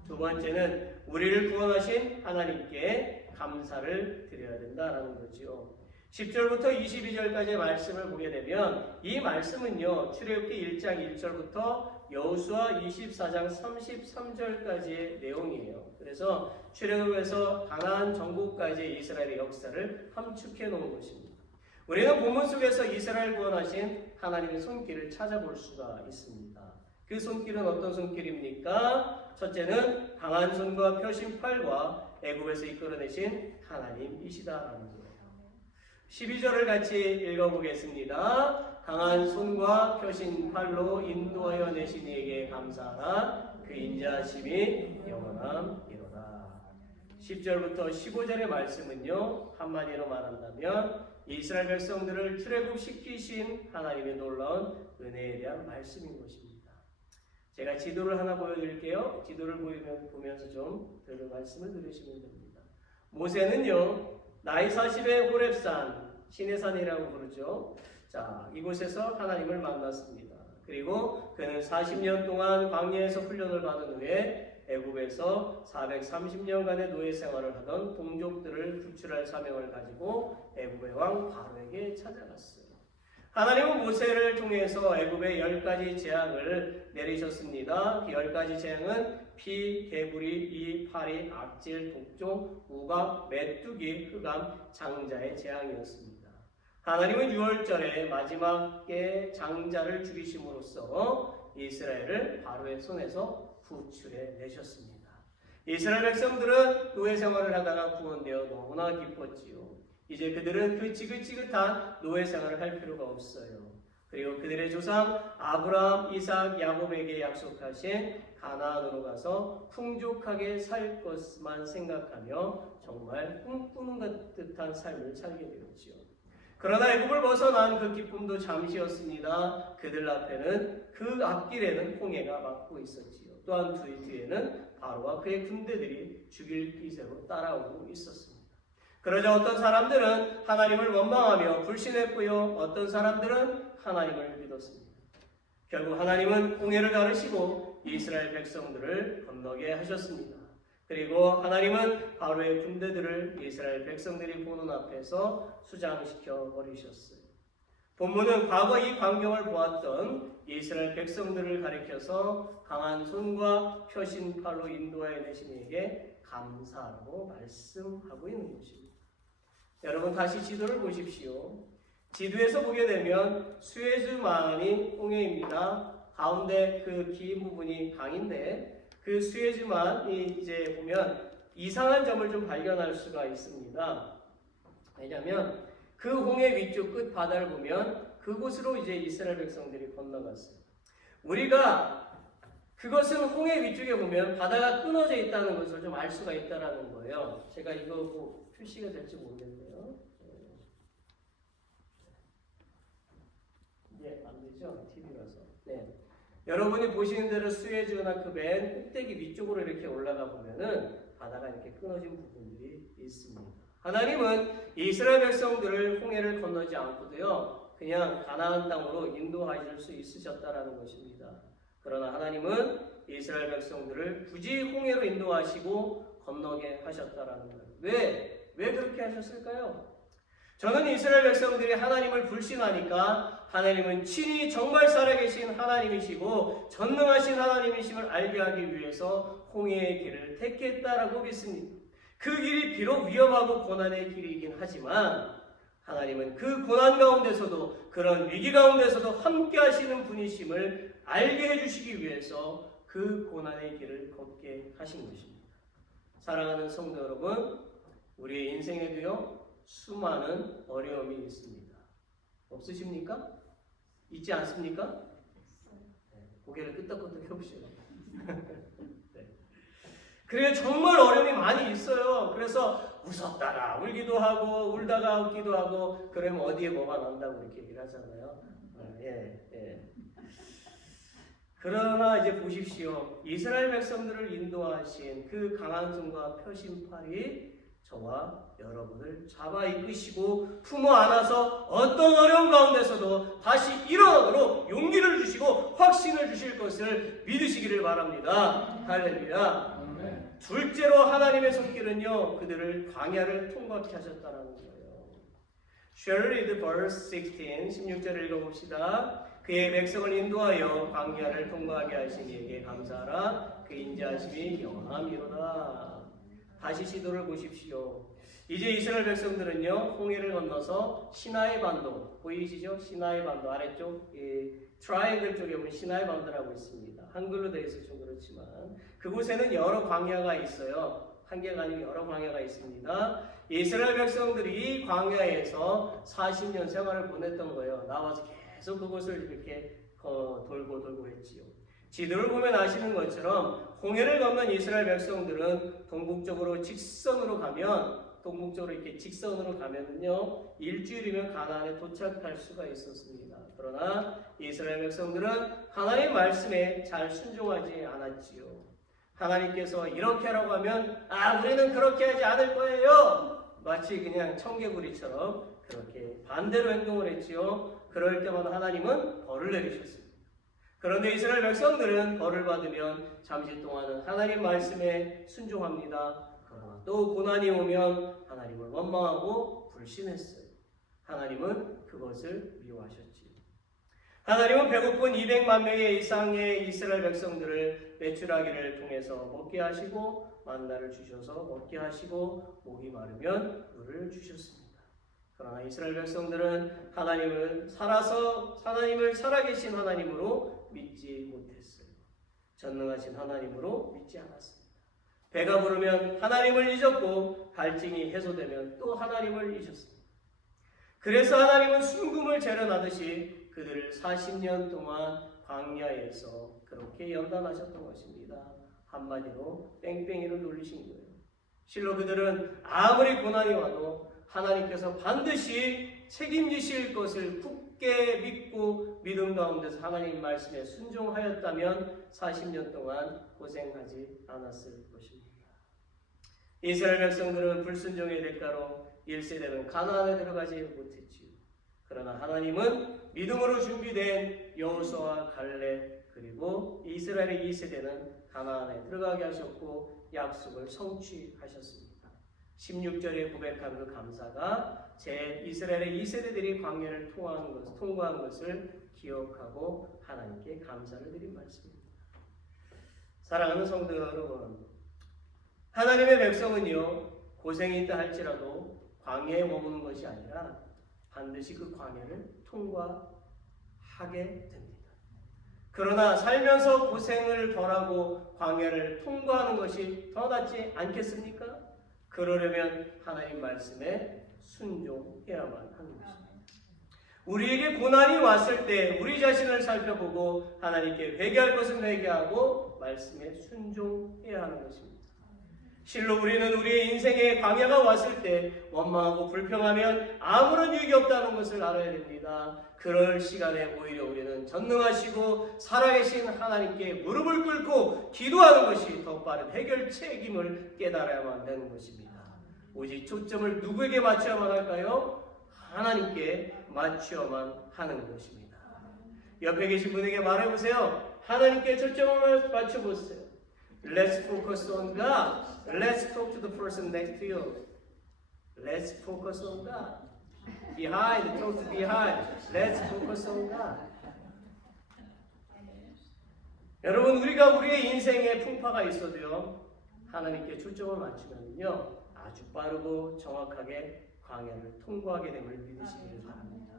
두 번째는 우리를 구원하신 하나님께 감사를 드려야 된다는 거죠. 10절부터 22절까지의 말씀을 보게 되면 이 말씀은요, 출애굽기 1장 1절부터 여호수아 24장 33절까지의 내용이에요. 그래서 출애굽에서 가나안 정복까지의 이스라엘의 역사를 함축해 놓은 것입니다. 우리는 본문 속에서 이스라엘 구원하신 하나님의 손길을 찾아볼 수가 있습니다. 그 손길은 어떤 손길입니까? 첫째는 강한 손과 펴신 팔과 애굽에서 이끌어내신 하나님이시다라는 거예요. 12절을 같이 읽어보겠습니다. 강한 손과 펴신 팔로 인도하여 내신 이에게 감사하라. 그 인자하심이 영원함이로다. 10절부터 15절의 말씀은요, 한마디로 말한다면 이스라엘 백성들을 출애굽시키신 하나님의 놀라운 은혜에 대한 말씀인 것입니다. 제가 지도를 하나 보여드릴게요. 지도를 보면서 좀 말씀을 들으시면 됩니다. 모세는요, 나이 40의 호렙산, 시내산이라고 부르죠. 자, 이곳에서 하나님을 만났습니다. 그리고 그는 40년 동안 광야에서 훈련을 받은 후에 애굽에서 430년간의 노예 생활을 하던 동족들을 구출할 사명을 가지고 애굽의 왕 바로에게 찾아갔어요. 하나님은 모세를 통해서 애굽에 10가지 재앙을 내리셨습니다. 그 10가지 재앙은 피, 개구리, 이, 파리, 악질, 독종, 우각, 메뚜기, 흑암, 장자의 재앙이었습니다. 하나님은 6월절에 마지막에 장자를 죽이심으로써 이스라엘을 바로의 손에서 구출해 내셨습니다. 이스라엘 백성들은 노예 생활을 하다가 구원되어 너무나 기뻤지요. 이제 그들은 그 지긋지긋한 노예 생활을 할 필요가 없어요. 그리고 그들의 조상 아브라함, 이삭, 야곱에게 약속하신 가나안으로 가서 풍족하게 살 것만 생각하며 정말 꿈꾸는 듯한 삶을 살게 되었지요. 그러나 애굽을 벗어난 그 기쁨도 잠시였습니다. 그들 앞에는 그 앞길에는 홍해가 막고 있었지요. 또한 뒤에는 바로와 그의 군대들이 죽일 기세로 따라오고 있었습니다. 그러자 어떤 사람들은 하나님을 원망하며 불신했고요. 어떤 사람들은 하나님을 믿었습니다. 결국 하나님은 홍해를 가르시고 이스라엘 백성들을 건너게 하셨습니다. 그리고 하나님은 바로의 군대들을 이스라엘 백성들이 보는 앞에서 수장시켜 버리셨어요. 본문은 과거 이 광경을 보았던 이스라엘 백성들을 가리켜서 강한 손과 펴신 팔로 인도하여 내신 이에게 감사하라고 말씀하고 있는 것입니다. 여러분 다시 지도를 보십시오. 지도에서 보게 되면 수에즈만이 홍해입니다. 가운데 그 긴 부분이 강인데 그 수에즈만이 이제 보면 이상한 점을 좀 발견할 수가 있습니다. 왜냐하면 그 홍해 위쪽 끝 바다를 보면 그곳으로 이제 이스라엘 백성들이 건너갔어요. 우리가 그것은 홍해 위쪽에 보면 바다가 끊어져 있다는 것을 좀 알 수가 있다라는 거예요. 제가 이거 뭐 표시가 될지 모르겠네요. 네, 안 되죠? TV라서. 네. 여러분이 보시는 대로 수에즈나 그 맨 꼭대기 위쪽으로 이렇게 올라가 보면은 바다가 이렇게 끊어진 부분들이 있습니다. 하나님은 이스라엘 백성들을 홍해를 건너지 않고도요, 그냥 가나안 땅으로 인도하실 수 있으셨다라는 것입니다. 그러나 하나님은 이스라엘 백성들을 굳이 홍해로 인도하시고 건너게 하셨다라는 거예요. 왜 그렇게 하셨을까요? 저는 이스라엘 백성들이 하나님을 불신하니까 하나님은 친히 정말 살아계신 하나님이시고 전능하신 하나님이심을 알게 하기 위해서 홍해의 길을 택했다라고 믿습니다. 그 길이 비록 위험하고 고난의 길이긴 하지만 하나님은 그 고난 가운데서도 그런 위기 가운데서도 함께 하시는 분이심을 알게 해주시기 위해서 그 고난의 길을 걷게 하신 것입니다. 사랑하는 성도 여러분, 우리의 인생에도요 수많은 어려움이 있습니다. 없으십니까? 있지 않습니까? 네, 고개를 끄덕끄덕 해보시죠. 네. 그래 정말 어려움이 많이 있어요. 그래서 웃었다가 울기도 하고 울다가 웃기도 하고 그러면 어디에 뭐가 난다고 이렇게 얘기를 하잖아요. 예. 그러나 이제 보십시오. 이스라엘 백성들을 인도하신 그 강한 손과 펴신 팔이 저와 여러분을 잡아 이끄시고 품어 안아서 어떤 어려움 가운데서도 다시 일어나도록 용기를 주시고 확신을 주실 것을 믿으시기를 바랍니다. 할렐루야. 둘째로 하나님의 손길은요 그들을 광야를 통과케 하셨다는 거예요. Shall we read verse 16, 16절을 읽어봅시다. 그의 백성을 인도하여 광야를 통과하게 하신 이에게 감사하라. 그 인자하심이 영원함이로다. 다시 시도를 보십시오. 이제 이스라엘 백성들은요 홍해를 건너서 시나이 반도 보이시죠? 시나이 반도 아래쪽 트라이앵글 쪽에 보면 시나이 반도라고 있습니다. 한글로 되어 있어서 좀 그렇지만 그곳에는 여러 광야가 있어요. 한 개가 아니고 여러 광야가 있습니다. 이스라엘 백성들이 이 광야에서 40년 생활을 보냈던 거예요. 나와서 계속 그곳을 이렇게 돌고 했지요. 지도를 보면 아시는 것처럼 홍해를 건넌 이스라엘 백성들은 동북쪽으로 직선으로 가면 동북쪽으로 이렇게 직선으로 가면은요, 일주일이면 가나안에 도착할 수가 있었습니다. 그러나 이스라엘 백성들은 하나님의 말씀에 잘 순종하지 않았지요. 하나님께서 이렇게 하라고 하면 우리는 그렇게 하지 않을 거예요. 마치 그냥 청개구리처럼 그렇게 반대로 행동을 했지요. 그럴 때마다 하나님은 벌을 내리셨습니다. 그런데 이스라엘 백성들은 벌을 받으면 잠시 동안은 하나님 말씀에 순종합니다. 그러나 또 고난이 오면 하나님을 원망하고 불신했어요. 하나님은 그것을 미워하셨지요. 하나님은 배고픈 200만 명의 이상의 이스라엘 백성들을 메추라기를 통해서 먹게 하시고 만나를 주셔서 먹게 하시고 목이 마르면 물을 주셨습니다. 그러나 이스라엘 백성들은 하나님을 살아계신 하나님으로 믿지 못했어요. 전능하신 하나님으로 믿지 않았습니다. 배가 부르면 하나님을 잊었고 갈증이 해소되면 또 하나님을 잊었습니다. 그래서 하나님은 순금을 재련하듯이 그들을 40년 동안 광야에서 그렇게 연단하셨던 것입니다. 한마디로 뺑뺑이를 돌리신 거예요. 실로 그들은 아무리 고난이 와도 하나님께서 반드시 책임지실 것을 굳게 믿고 믿음 가운데서 하나님 말씀에 순종하였다면 40년 동안 고생하지 않았을 것입니다. 이스라엘 백성들은 불순종의 대가로 1세대는 가나안에 들어가지 못했지요. 그러나 하나님은 믿음으로 준비된 여호수아와 갈렙 그리고 이스라엘의 2세대는 가나안에 들어가게 하셨고 약속을 성취하셨습니다. 16절에 고백한 그 감사가 이스라엘의 2세대들이 광야를 통과한 것을 기억하고 하나님께 감사를 드린 말씀입니다. 사랑하는 성도 여러분, 하나님의 백성은요, 고생이 있다 할지라도 광야에 머무는 것이 아니라 반드시 그 광야를 통과하게 됩니다. 그러나 살면서 고생을 덜하고 광야를 통과하는 것이 더 낫지 않겠습니까? 그러려면 하나님 말씀에 순종해야만 하는 것입니다. 우리에게 고난이 왔을 때 우리 자신을 살펴보고 하나님께 회개할 것은 회개하고 말씀에 순종해야 하는 것입니다. 실로 우리는 우리의 인생에 광야가 왔을 때 원망하고 불평하면 아무런 유익이 없다는 것을 알아야 됩니다. 그럴 시간에 오히려 우리는 전능하시고 살아계신 하나님께 무릎을 꿇고 기도하는 것이 더 빠른 해결책임을 깨달아야만 되는 것입니다. 오직 초점을 누구에게 맞춰야만 할까요? 하나님께 맞춰야만 하는 것입니다. 옆에 계신 분에게 말해보세요. 하나님께 초점을 맞춰보세요. Let's focus on God. Let's talk to the person next to you. Let's focus on God. Behind, talk to behind. Let's focus on God. 여러분, 우리가 우리의 인생에 풍파가 있어도요, 하나님께 초점을 맞추면요, 아주 빠르고 정확하게 광야를 통과하게 됨을 믿으시기를 바랍니다.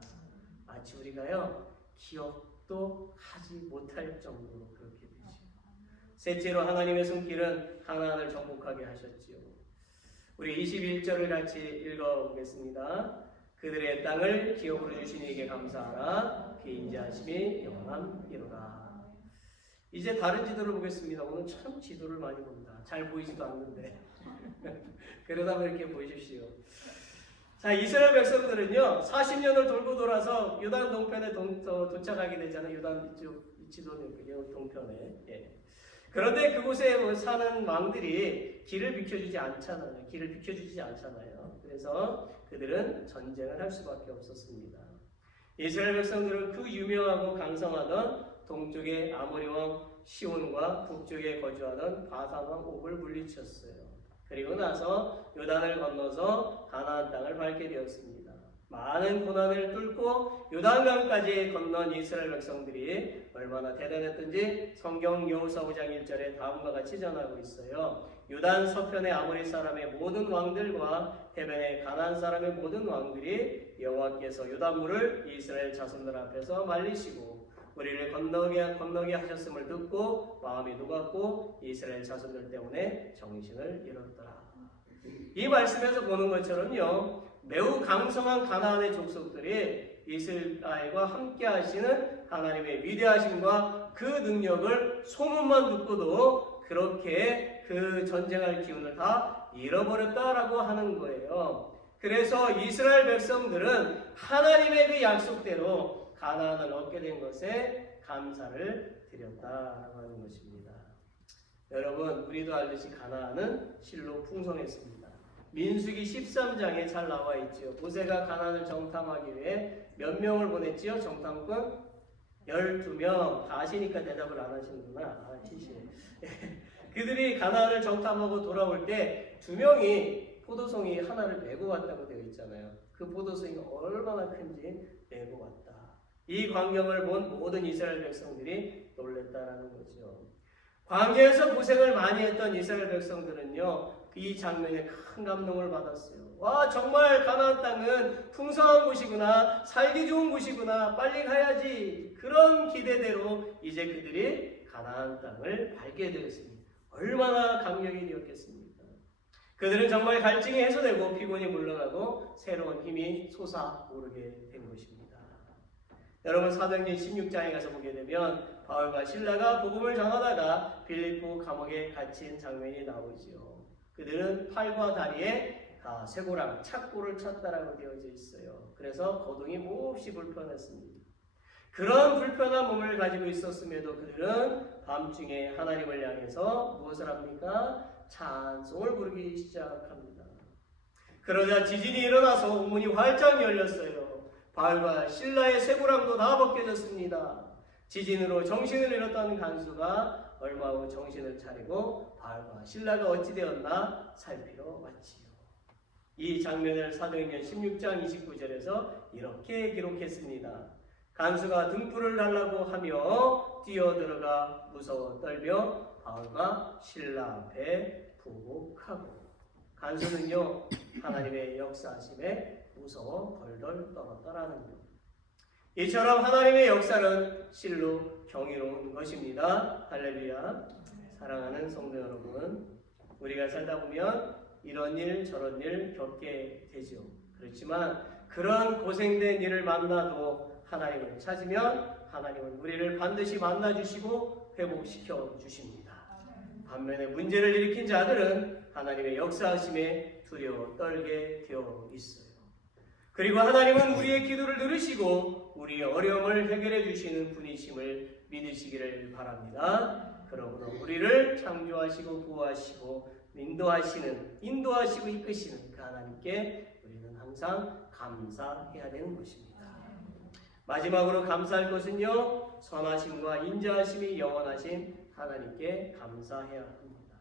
마치 우리가요, 기억도 하지 못할 정도로 그렇게 되죠. 셋째로 하나님의 손길은 가나안을 정복하게 하셨지요. 우리 21절을 같이 읽어보겠습니다. 그들의 땅을 기업으로 주신 이에게 감사하라. 그 인자하심이 영원함이로라. 이제 다른 지도를 보겠습니다. 오늘 참 지도를 많이 본다. 잘 보이지도 않는데 그러다 이렇게 보십시오. 자, 이스라엘 백성들은요 40년을 돌고 돌아서 요단 동편에 도착하게 되잖아요. 요단 이쪽 지도는 동편에. 예. 그런데 그곳에 사는 왕들이 길을 비켜주지 않잖아요. 그래서 그들은 전쟁을 할 수밖에 없었습니다. 이스라엘 백성들은 그 유명하고 강성하던 동쪽의 아모리 왕 시온과 북쪽에 거주하던 바산 왕 옥을 물리쳤어요. 그리고 나서 요단을 건너서 가나안 땅을 밟게 되었습니다. 많은 고난을 뚫고 요단강까지 건넌 이스라엘 백성들이 얼마나 대단했던지 성경 여호수아 5장 1절에 다음과 같이 전하고 있어요. 요단 서편의 아모리 사람의 모든 왕들과 해변의 가나안 사람의 모든 왕들이 여호와께서 요단물을 이스라엘 자손들 앞에서 말리시고 우리를 건너게 하셨음을 듣고 마음이 녹았고 이스라엘 자손들 때문에 정신을 잃었더라. 이 말씀에서 보는 것처럼요, 매우 강성한 가나안의 족속들이 이스라엘과 함께 하시는 하나님의 위대하심과 그 능력을 소문만 듣고도 그렇게 그 전쟁할 기운을 다 잃어버렸다라고 하는 거예요. 그래서 이스라엘 백성들은 하나님의 그 약속대로 가나안을 얻게 된 것에 감사를 드렸다라고 하는 것입니다. 여러분, 우리도 알듯이 가나안은 실로 풍성했습니다. 민수기 13장에 잘 나와 있지요. 모세가 가나안을 정탐하기 위해 몇 명을 보냈지요? 정탐꾼 12명. 다 아시니까 대답을 안 하시는구나. 그들이 가나안을 정탐하고 돌아올 때 2명이 포도송이 하나를 메고 왔다고 되어 있잖아요. 그 포도송이 얼마나 큰지 메고 왔다. 이 광경을 본 모든 이스라엘 백성들이 놀랬다라는 거죠. 광야에서 고생을 많이 했던 이스라엘 백성들은요, 이 장면에 큰 감동을 받았어요. 와, 정말 가나안 땅은 풍성한 곳이구나, 살기 좋은 곳이구나, 빨리 가야지. 그런 기대대로 이제 그들이 가나안 땅을 밟게 되었습니다. 얼마나 감격이 되었겠습니까? 그들은 정말 갈증이 해소되고 피곤이 물러나고 새로운 힘이 솟아오르게 된 것입니다. 여러분, 사도행전 16장에 가서 보게 되면 바울과 실라가 복음을 전하다가 빌립보 감옥에 갇힌 장면이 나오지요. 그들은 팔과 다리에 다 쇠고랑, 착고를 쳤다라고 되어져 있어요. 그래서 거동이 몹시 불편했습니다. 그런 불편한 몸을 가지고 있었음에도 그들은 밤중에 하나님을 향해서 무엇을 합니까? 찬송을 부르기 시작합니다. 그러자 지진이 일어나서 옥문이 활짝 열렸어요. 바울과 실라의 쇠고랑도 다 벗겨졌습니다. 지진으로 정신을 잃었던 간수가 얼마 후 정신을 차리고 바울과 실라가 어찌 되었나 살피러 왔지요. 이 장면을 사도행전 16장 29절에서 이렇게 기록했습니다. 간수가 등불을 달라고 하며 뛰어들어가 무서워 떨며 바울과 실라 앞에 부복하고, 간수는요 하나님의 역사하심에 무서워 덜덜 떨었다라는 것. 이처럼 하나님의 역사는 실로 경이로운 것입니다. 할렐루야. 사랑하는 성도 여러분, 우리가 살다 보면 이런 일 저런 일 겪게 되죠. 그렇지만 그런 고생된 일을 만나도 하나님을 찾으면 하나님은 우리를 반드시 만나주시고 회복시켜 주십니다. 반면에 문제를 일으킨 자들은 하나님의 역사하심에 두려워 떨게 되어 있어요. 그리고 하나님은 우리의 기도를 들으시고 우리의 어려움을 해결해 주시는 분이심을 믿으시기를 바랍니다. 그러므로 우리를 창조하시고 보호하시고 인도하시고 이끄시는 그 하나님께 우리는 항상 감사해야 되는 것입니다. 마지막으로 감사할 것은요, 선하심과 인자하심이 영원하신 하나님께 감사해야 합니다.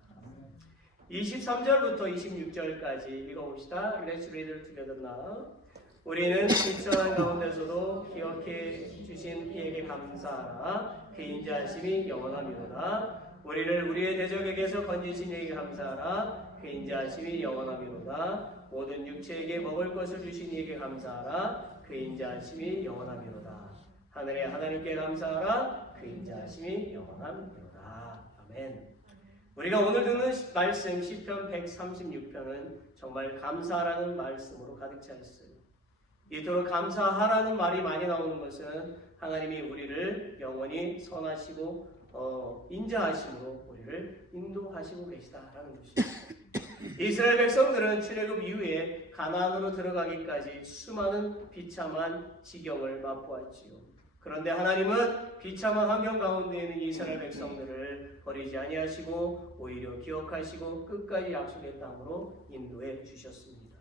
23절부터 26절까지 읽어봅시다. Let's read it together now. 우리는 비천한 가운데서도 기억해 주신 이에게 감사하라. 그 인자하심이 영원하미로다. 우리를 우리의 대적에게서 건지신 이에게 감사하라. 그 인자하심이 영원하미로다. 모든 육체에게 먹을 것을 주신 이에게 감사하라. 그 인자하심이 영원하미로다. 하늘의 하나님께 감사하라. 그 인자하심이 영원하미로다. 아멘. 우리가 오늘 듣는 말씀 시편 136편은 정말 감사라는 말씀으로 가득 차 있어요. 이토록 감사하라는 말이 많이 나오는 것은 하나님이 우리를 영원히 선하시고 인자하심으로 우리를 인도하시고 계시다라는 것입니다. 이스라엘 백성들은 출애굽 이후에 가나안으로 들어가기까지 수많은 비참한 지경을 맛보았지요. 그런데 하나님은 비참한 환경 가운데 있는 이스라엘 백성들을 버리지 아니하시고 오히려 기억하시고 끝까지 약속의 땅으로 인도해 주셨습니다.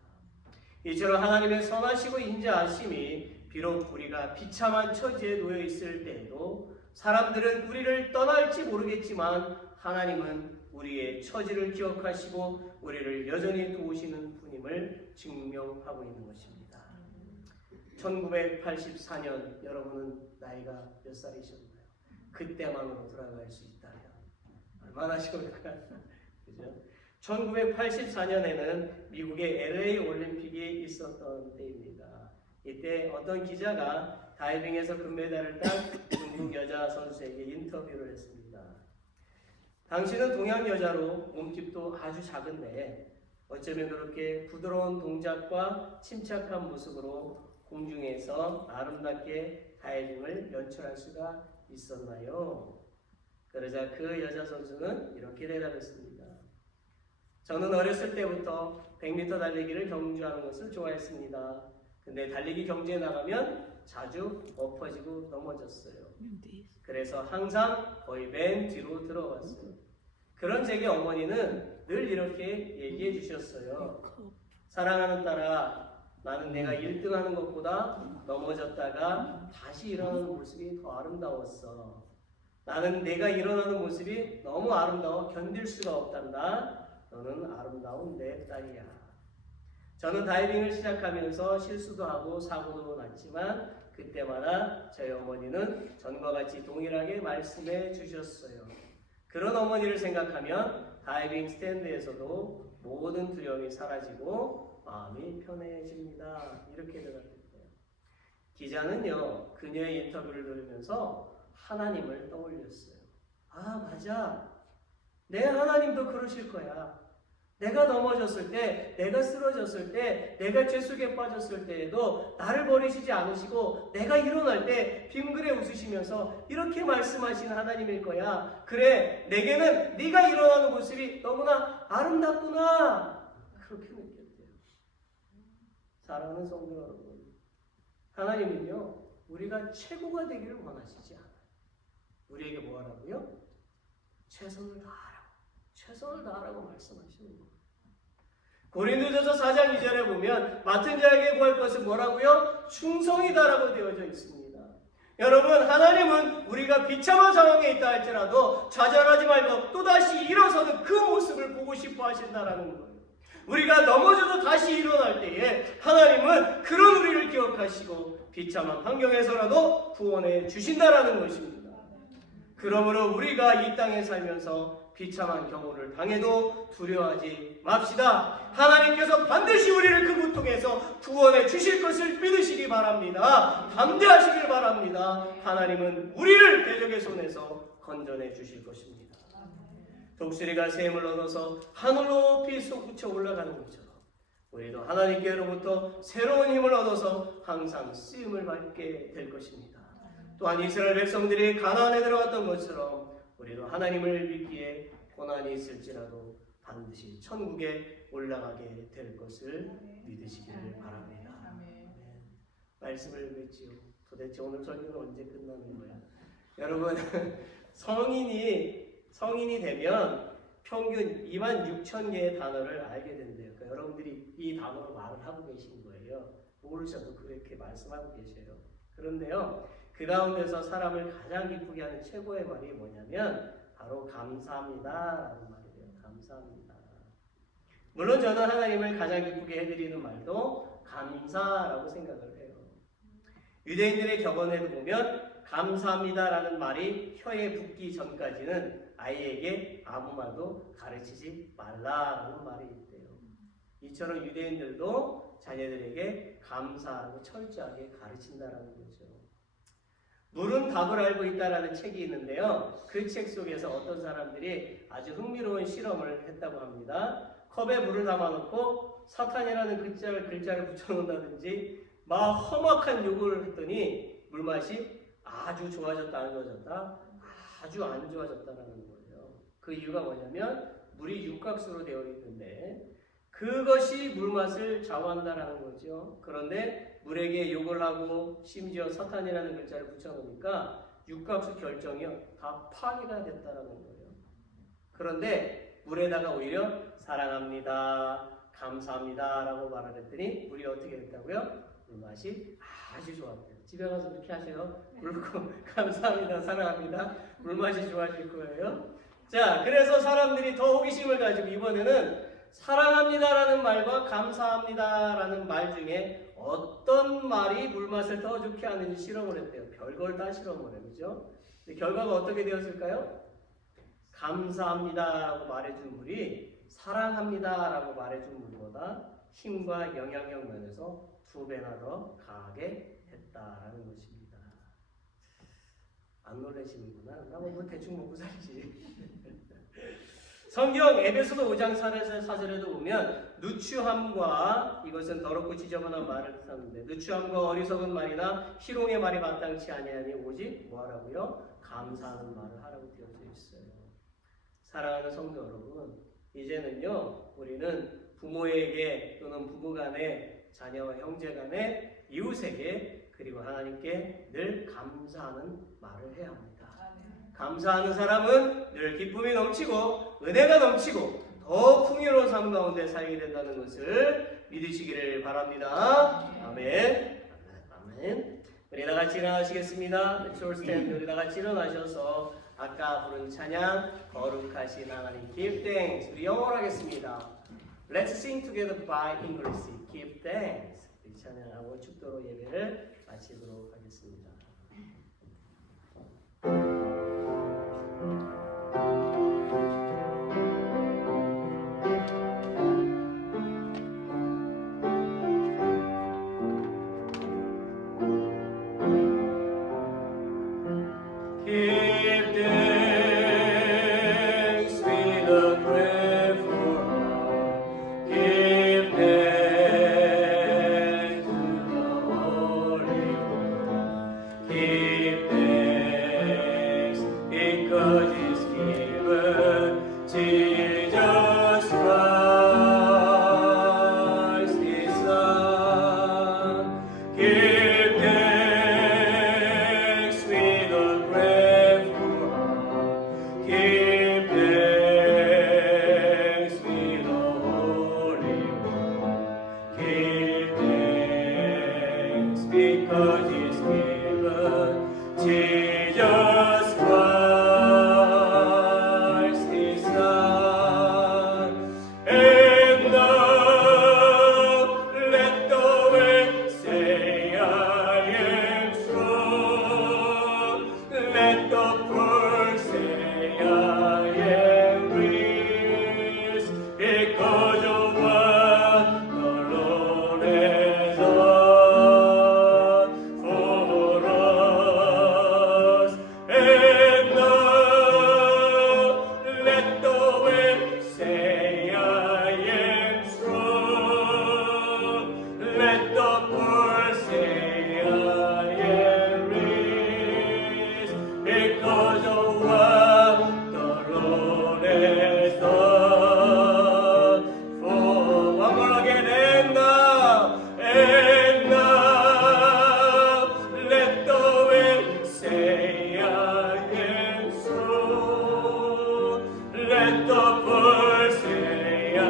이처럼 하나님의 선하시고 인자하심이 비록 우리가 비참한 처지에 놓여 있을 때에도 사람들은 우리를 떠날지 모르겠지만 하나님은 우리의 처지를 기억하시고 우리를 여전히 도우시는 분임을 증명하고 있는 것입니다. 1984년 여러분은 나이가 몇 살이셨나요? 그때만으로 돌아갈 수 있다면 얼마나 좋을까요? 그죠? 1984년에는 미국의 LA 올림픽이 있었던 때입니다. 이때 어떤 기자가 다이빙에서 금메달을 딴 중국 여자 선수에게 인터뷰를 했습니다. 당신은 동양 여자로 몸집도 아주 작은데 어쩌면 그렇게 부드러운 동작과 침착한 모습으로 공중에서 아름답게 다이빙을 연출할 수가 있었나요? 그러자 그 여자 선수는 이렇게 대답했습니다. 저는 어렸을 때부터 100m 달리기를 경주하는 것을 좋아했습니다. 근데 달리기 경주에 나가면 자주 엎어지고 넘어졌어요. 그래서 항상 거의 맨 뒤로 들어갔어요. 그런 제게 어머니는 늘 이렇게 얘기해 주셨어요. 사랑하는 딸아, 나는 내가 1등하는 것보다 넘어졌다가 다시 일어나는 모습이 더 아름다웠어. 나는 내가 일어나는 모습이 너무 아름다워 견딜 수가 없단다. 너는 아름다운 내 딸이야. 저는 다이빙을 시작하면서 실수도 하고 사고도 났지만 그때마다 저희 어머니는 전과 같이 동일하게 말씀해 주셨어요. 그런 어머니를 생각하면 다이빙 스탠드에서도 모든 두려움이 사라지고 마음이 편해집니다. 이렇게 대답했대요. 기자는요, 그녀의 인터뷰를 들으면서 하나님을 떠올렸어요. 아, 맞아. 내 하나님도 그러실 거야. 내가 넘어졌을 때, 내가 쓰러졌을 때, 내가 죄 속에 빠졌을 때에도 나를 버리시지 않으시고 내가 일어날 때 빙그레 웃으시면서 이렇게 말씀하신 하나님일 거야. 그래, 내게는 네가 일어나는 모습이 너무나 아름답구나. 그렇게 느꼈대요. 사랑하는 성도 여러분, 하나님은요, 우리가 최고가 되기를 원하시지 않아요. 우리에게 뭐 하라고요? 최선을 다하라고. 최선을 다하라고 말씀하시는 거예요. 고린도전서 4장 2절에 보면 맡은 자에게 구할 것은 뭐라고요? 충성이다라고 되어져 있습니다. 여러분, 하나님은 우리가 비참한 상황에 있다 할지라도 좌절하지 말고 또다시 일어서는 그 모습을 보고 싶어 하신다라는 거예요. 우리가 넘어져도 다시 일어날 때에 하나님은 그런 우리를 기억하시고 비참한 환경에서라도 구원해 주신다라는 것입니다. 그러므로 우리가 이 땅에 살면서 비참한 경우를 당해도 두려워하지 맙시다. 하나님께서 반드시 우리를 그 고통에서 구원해 주실 것을 믿으시기 바랍니다. 담대하시길 바랍니다. 하나님은 우리를 대적의 손에서 건져내 주실 것입니다. 독수리가 샘을 얻어서 하늘 높이 솟구쳐 올라가는 것처럼 우리도 하나님께로부터 새로운 힘을 얻어서 항상 쓰임을 받게 될 것입니다. 또한 이스라엘 백성들이 가나안에 들어갔던 것처럼 우리도 하나님을 믿기에 고난이 있을지라도 반드시 천국에 올라가게 될 것을 믿으시기를 바랍니다. 말씀을 맺지요. 도대체 오늘 설교는 언제 끝나는 거야? 여러분, 성인이 되면 평균 26,000개의 단어를 알게 된대요. 그러니까 여러분들이 이 단어로 말을 하고 계신 거예요. 모르셔도 그렇게 말씀하고 계셔요. 그런데요, 그 가운데서 사람을 가장 기쁘게 하는 최고의 말이 뭐냐면 바로 감사합니다라는 말이에요. 감사합니다. 물론 저는 하나님을 가장 기쁘게 해드리는 말도 감사라고 생각을 해요. 유대인들의 격언에도 보면 감사합니다라는 말이 혀에 붙기 전까지는 아이에게 아무 말도 가르치지 말라라는 말이 있대요. 이처럼 유대인들도 자녀들에게 감사하고 철저하게 가르친다라는 거죠. 물은 답을 알고 있다라는 책이 있는데요. 그 책 속에서 어떤 사람들이 아주 흥미로운 실험을 했다고 합니다. 컵에 물을 담아놓고 사탄이라는 글자를 붙여놓는다든지 막 험악한 요구를 했더니 물맛이 아주 좋아졌다 안 좋아졌다? 아주 안 좋아졌다라는 거예요. 그 이유가 뭐냐면 물이 육각수로 되어 있는데 그것이 물맛을 좌우한다라는 거죠. 그런데 물에게 욕을 하고 심지어 사탄이라는 글자를 붙여놓으니까 육각수 결정이 다 파괴가 됐다라는 거예요. 그런데 물에다가 오히려 사랑합니다, 감사합니다 라고 말을 했더니 물이 어떻게 됐다고요? 물맛이 아주 좋았대요. 집에 가서 그렇게 하세요. 물고 감사합니다, 사랑합니다. 물맛이 좋아질 거예요. 자, 그래서 사람들이 더 호기심을 가지고 이번에는 사랑합니다라는 말과 감사합니다라는 말 중에 어떤 말이 물맛을 더 좋게 하는지 실험을 했대요. 별걸 다 실험을 해요. 그죠? 근데 결과가 어떻게 되었을까요? 감사합니다라고 말해준 물이 사랑합니다라고 말해준 물보다 힘과 영향력 면에서 2배나 더 강하게 했다라는 것입니다. 안 놀라시는구나. 나 뭐 대충 먹고 살지. 성경 에베소서 5장 4절에도 보면 누추함과 이것은 더럽고 지저분한 말을 뜻하는데 누추함과 어리석은 말이나 희롱의 말이 마땅치 아니하니 오직 뭐하라고요? 감사하는 말을 하라고 되어져 있어요. 사랑하는 성도 여러분, 이제는요, 우리는 부모에게 또는 부부간에, 자녀와 형제간에, 이웃에게, 그리고 하나님께 늘 감사하는 말을 해야 합니다. 감사하는 사람은 늘 기쁨이 넘치고 은혜가 넘치고 더 풍요로운 삶 가운데 살게 된다는 것을 믿으시기를 바랍니다. 아멘. 아멘. 우리 다 같이 일어나시겠습니다. 숄스탠드 우리 다 같이 일어나셔서 아까 부른 찬양 거룩하신 하나님 Give thanks 우리 영어로 하겠습니다. Let's sing together by English. Give thanks. 우리 찬양하고 축도로 예배를 마치도록 하겠습니다. Give thanks with a grateful heart. Give thanks to the Holy One. Give thanks because He's given Jesus Christ His Son. Give thanks with a grateful heart. Give thanks with the Holy One. Give thanks because He's given Jesus Christ His Son. And now let the weak say, I am strong. Let the poor say, I am rich. Because of what the Lord has done for us. And now let the weak say, I am strong. Let the poor say, I am rich. Because of what the Lord has done for one more again. And now let the weak say, I am strong. Let the poor say, I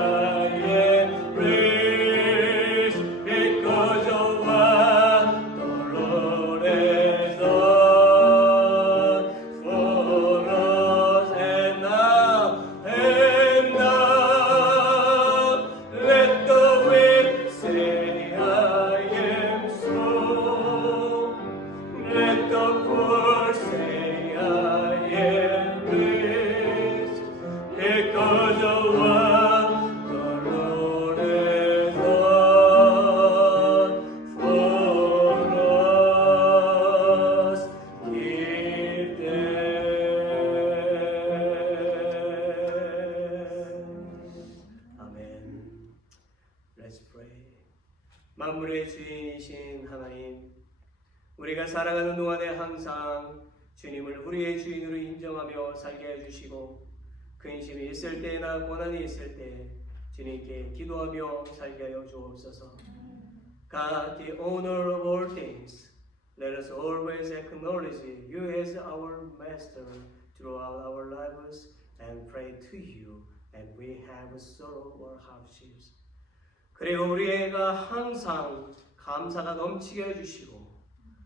am rich. Because of what the Lord has done for us. And now let the weak say, I am strong. Let the poor say, I am rich. Because of what the Lord has done for us. Give thanks. 아멘. Let's pray. 만물의 주인이신 하나님, 우리가 살아가는 동안에 항상 주님을 우리의 주인으로 인정하며 살게 해주시고 근심이 있을 때나 고난이 있을 때 주님께 기도하며 살게 하여 주옵소서. God, the owner of all things, let us always acknowledge you as our master throughout our lives and pray to you and we have sorrow or hardships. 그리고 우리가 항상 감사가 넘치게 해주시고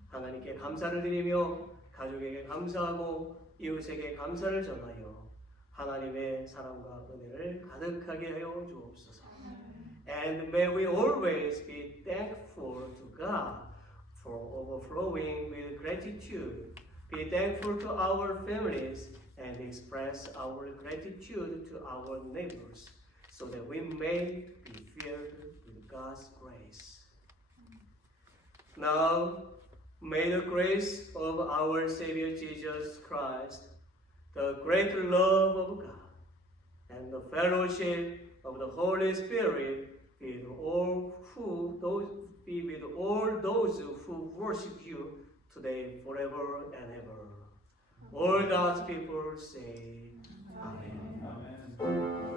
하나님께 감사를 드리며 가족에게 감사하고 이웃에게 감사를 전하여 하나님의 사랑과 은혜를 가득하게 하여 주옵소서. And may we always be thankful to God for overflowing with gratitude. Be thankful to our families and express our gratitude to our neighbors so that we may be filled with God's grace. Now, may the grace of our Savior Jesus Christ, the great love of God, and the fellowship of the Holy Spirit be with all those who worship you today, forever and ever. All God's people say, Amen. Amen.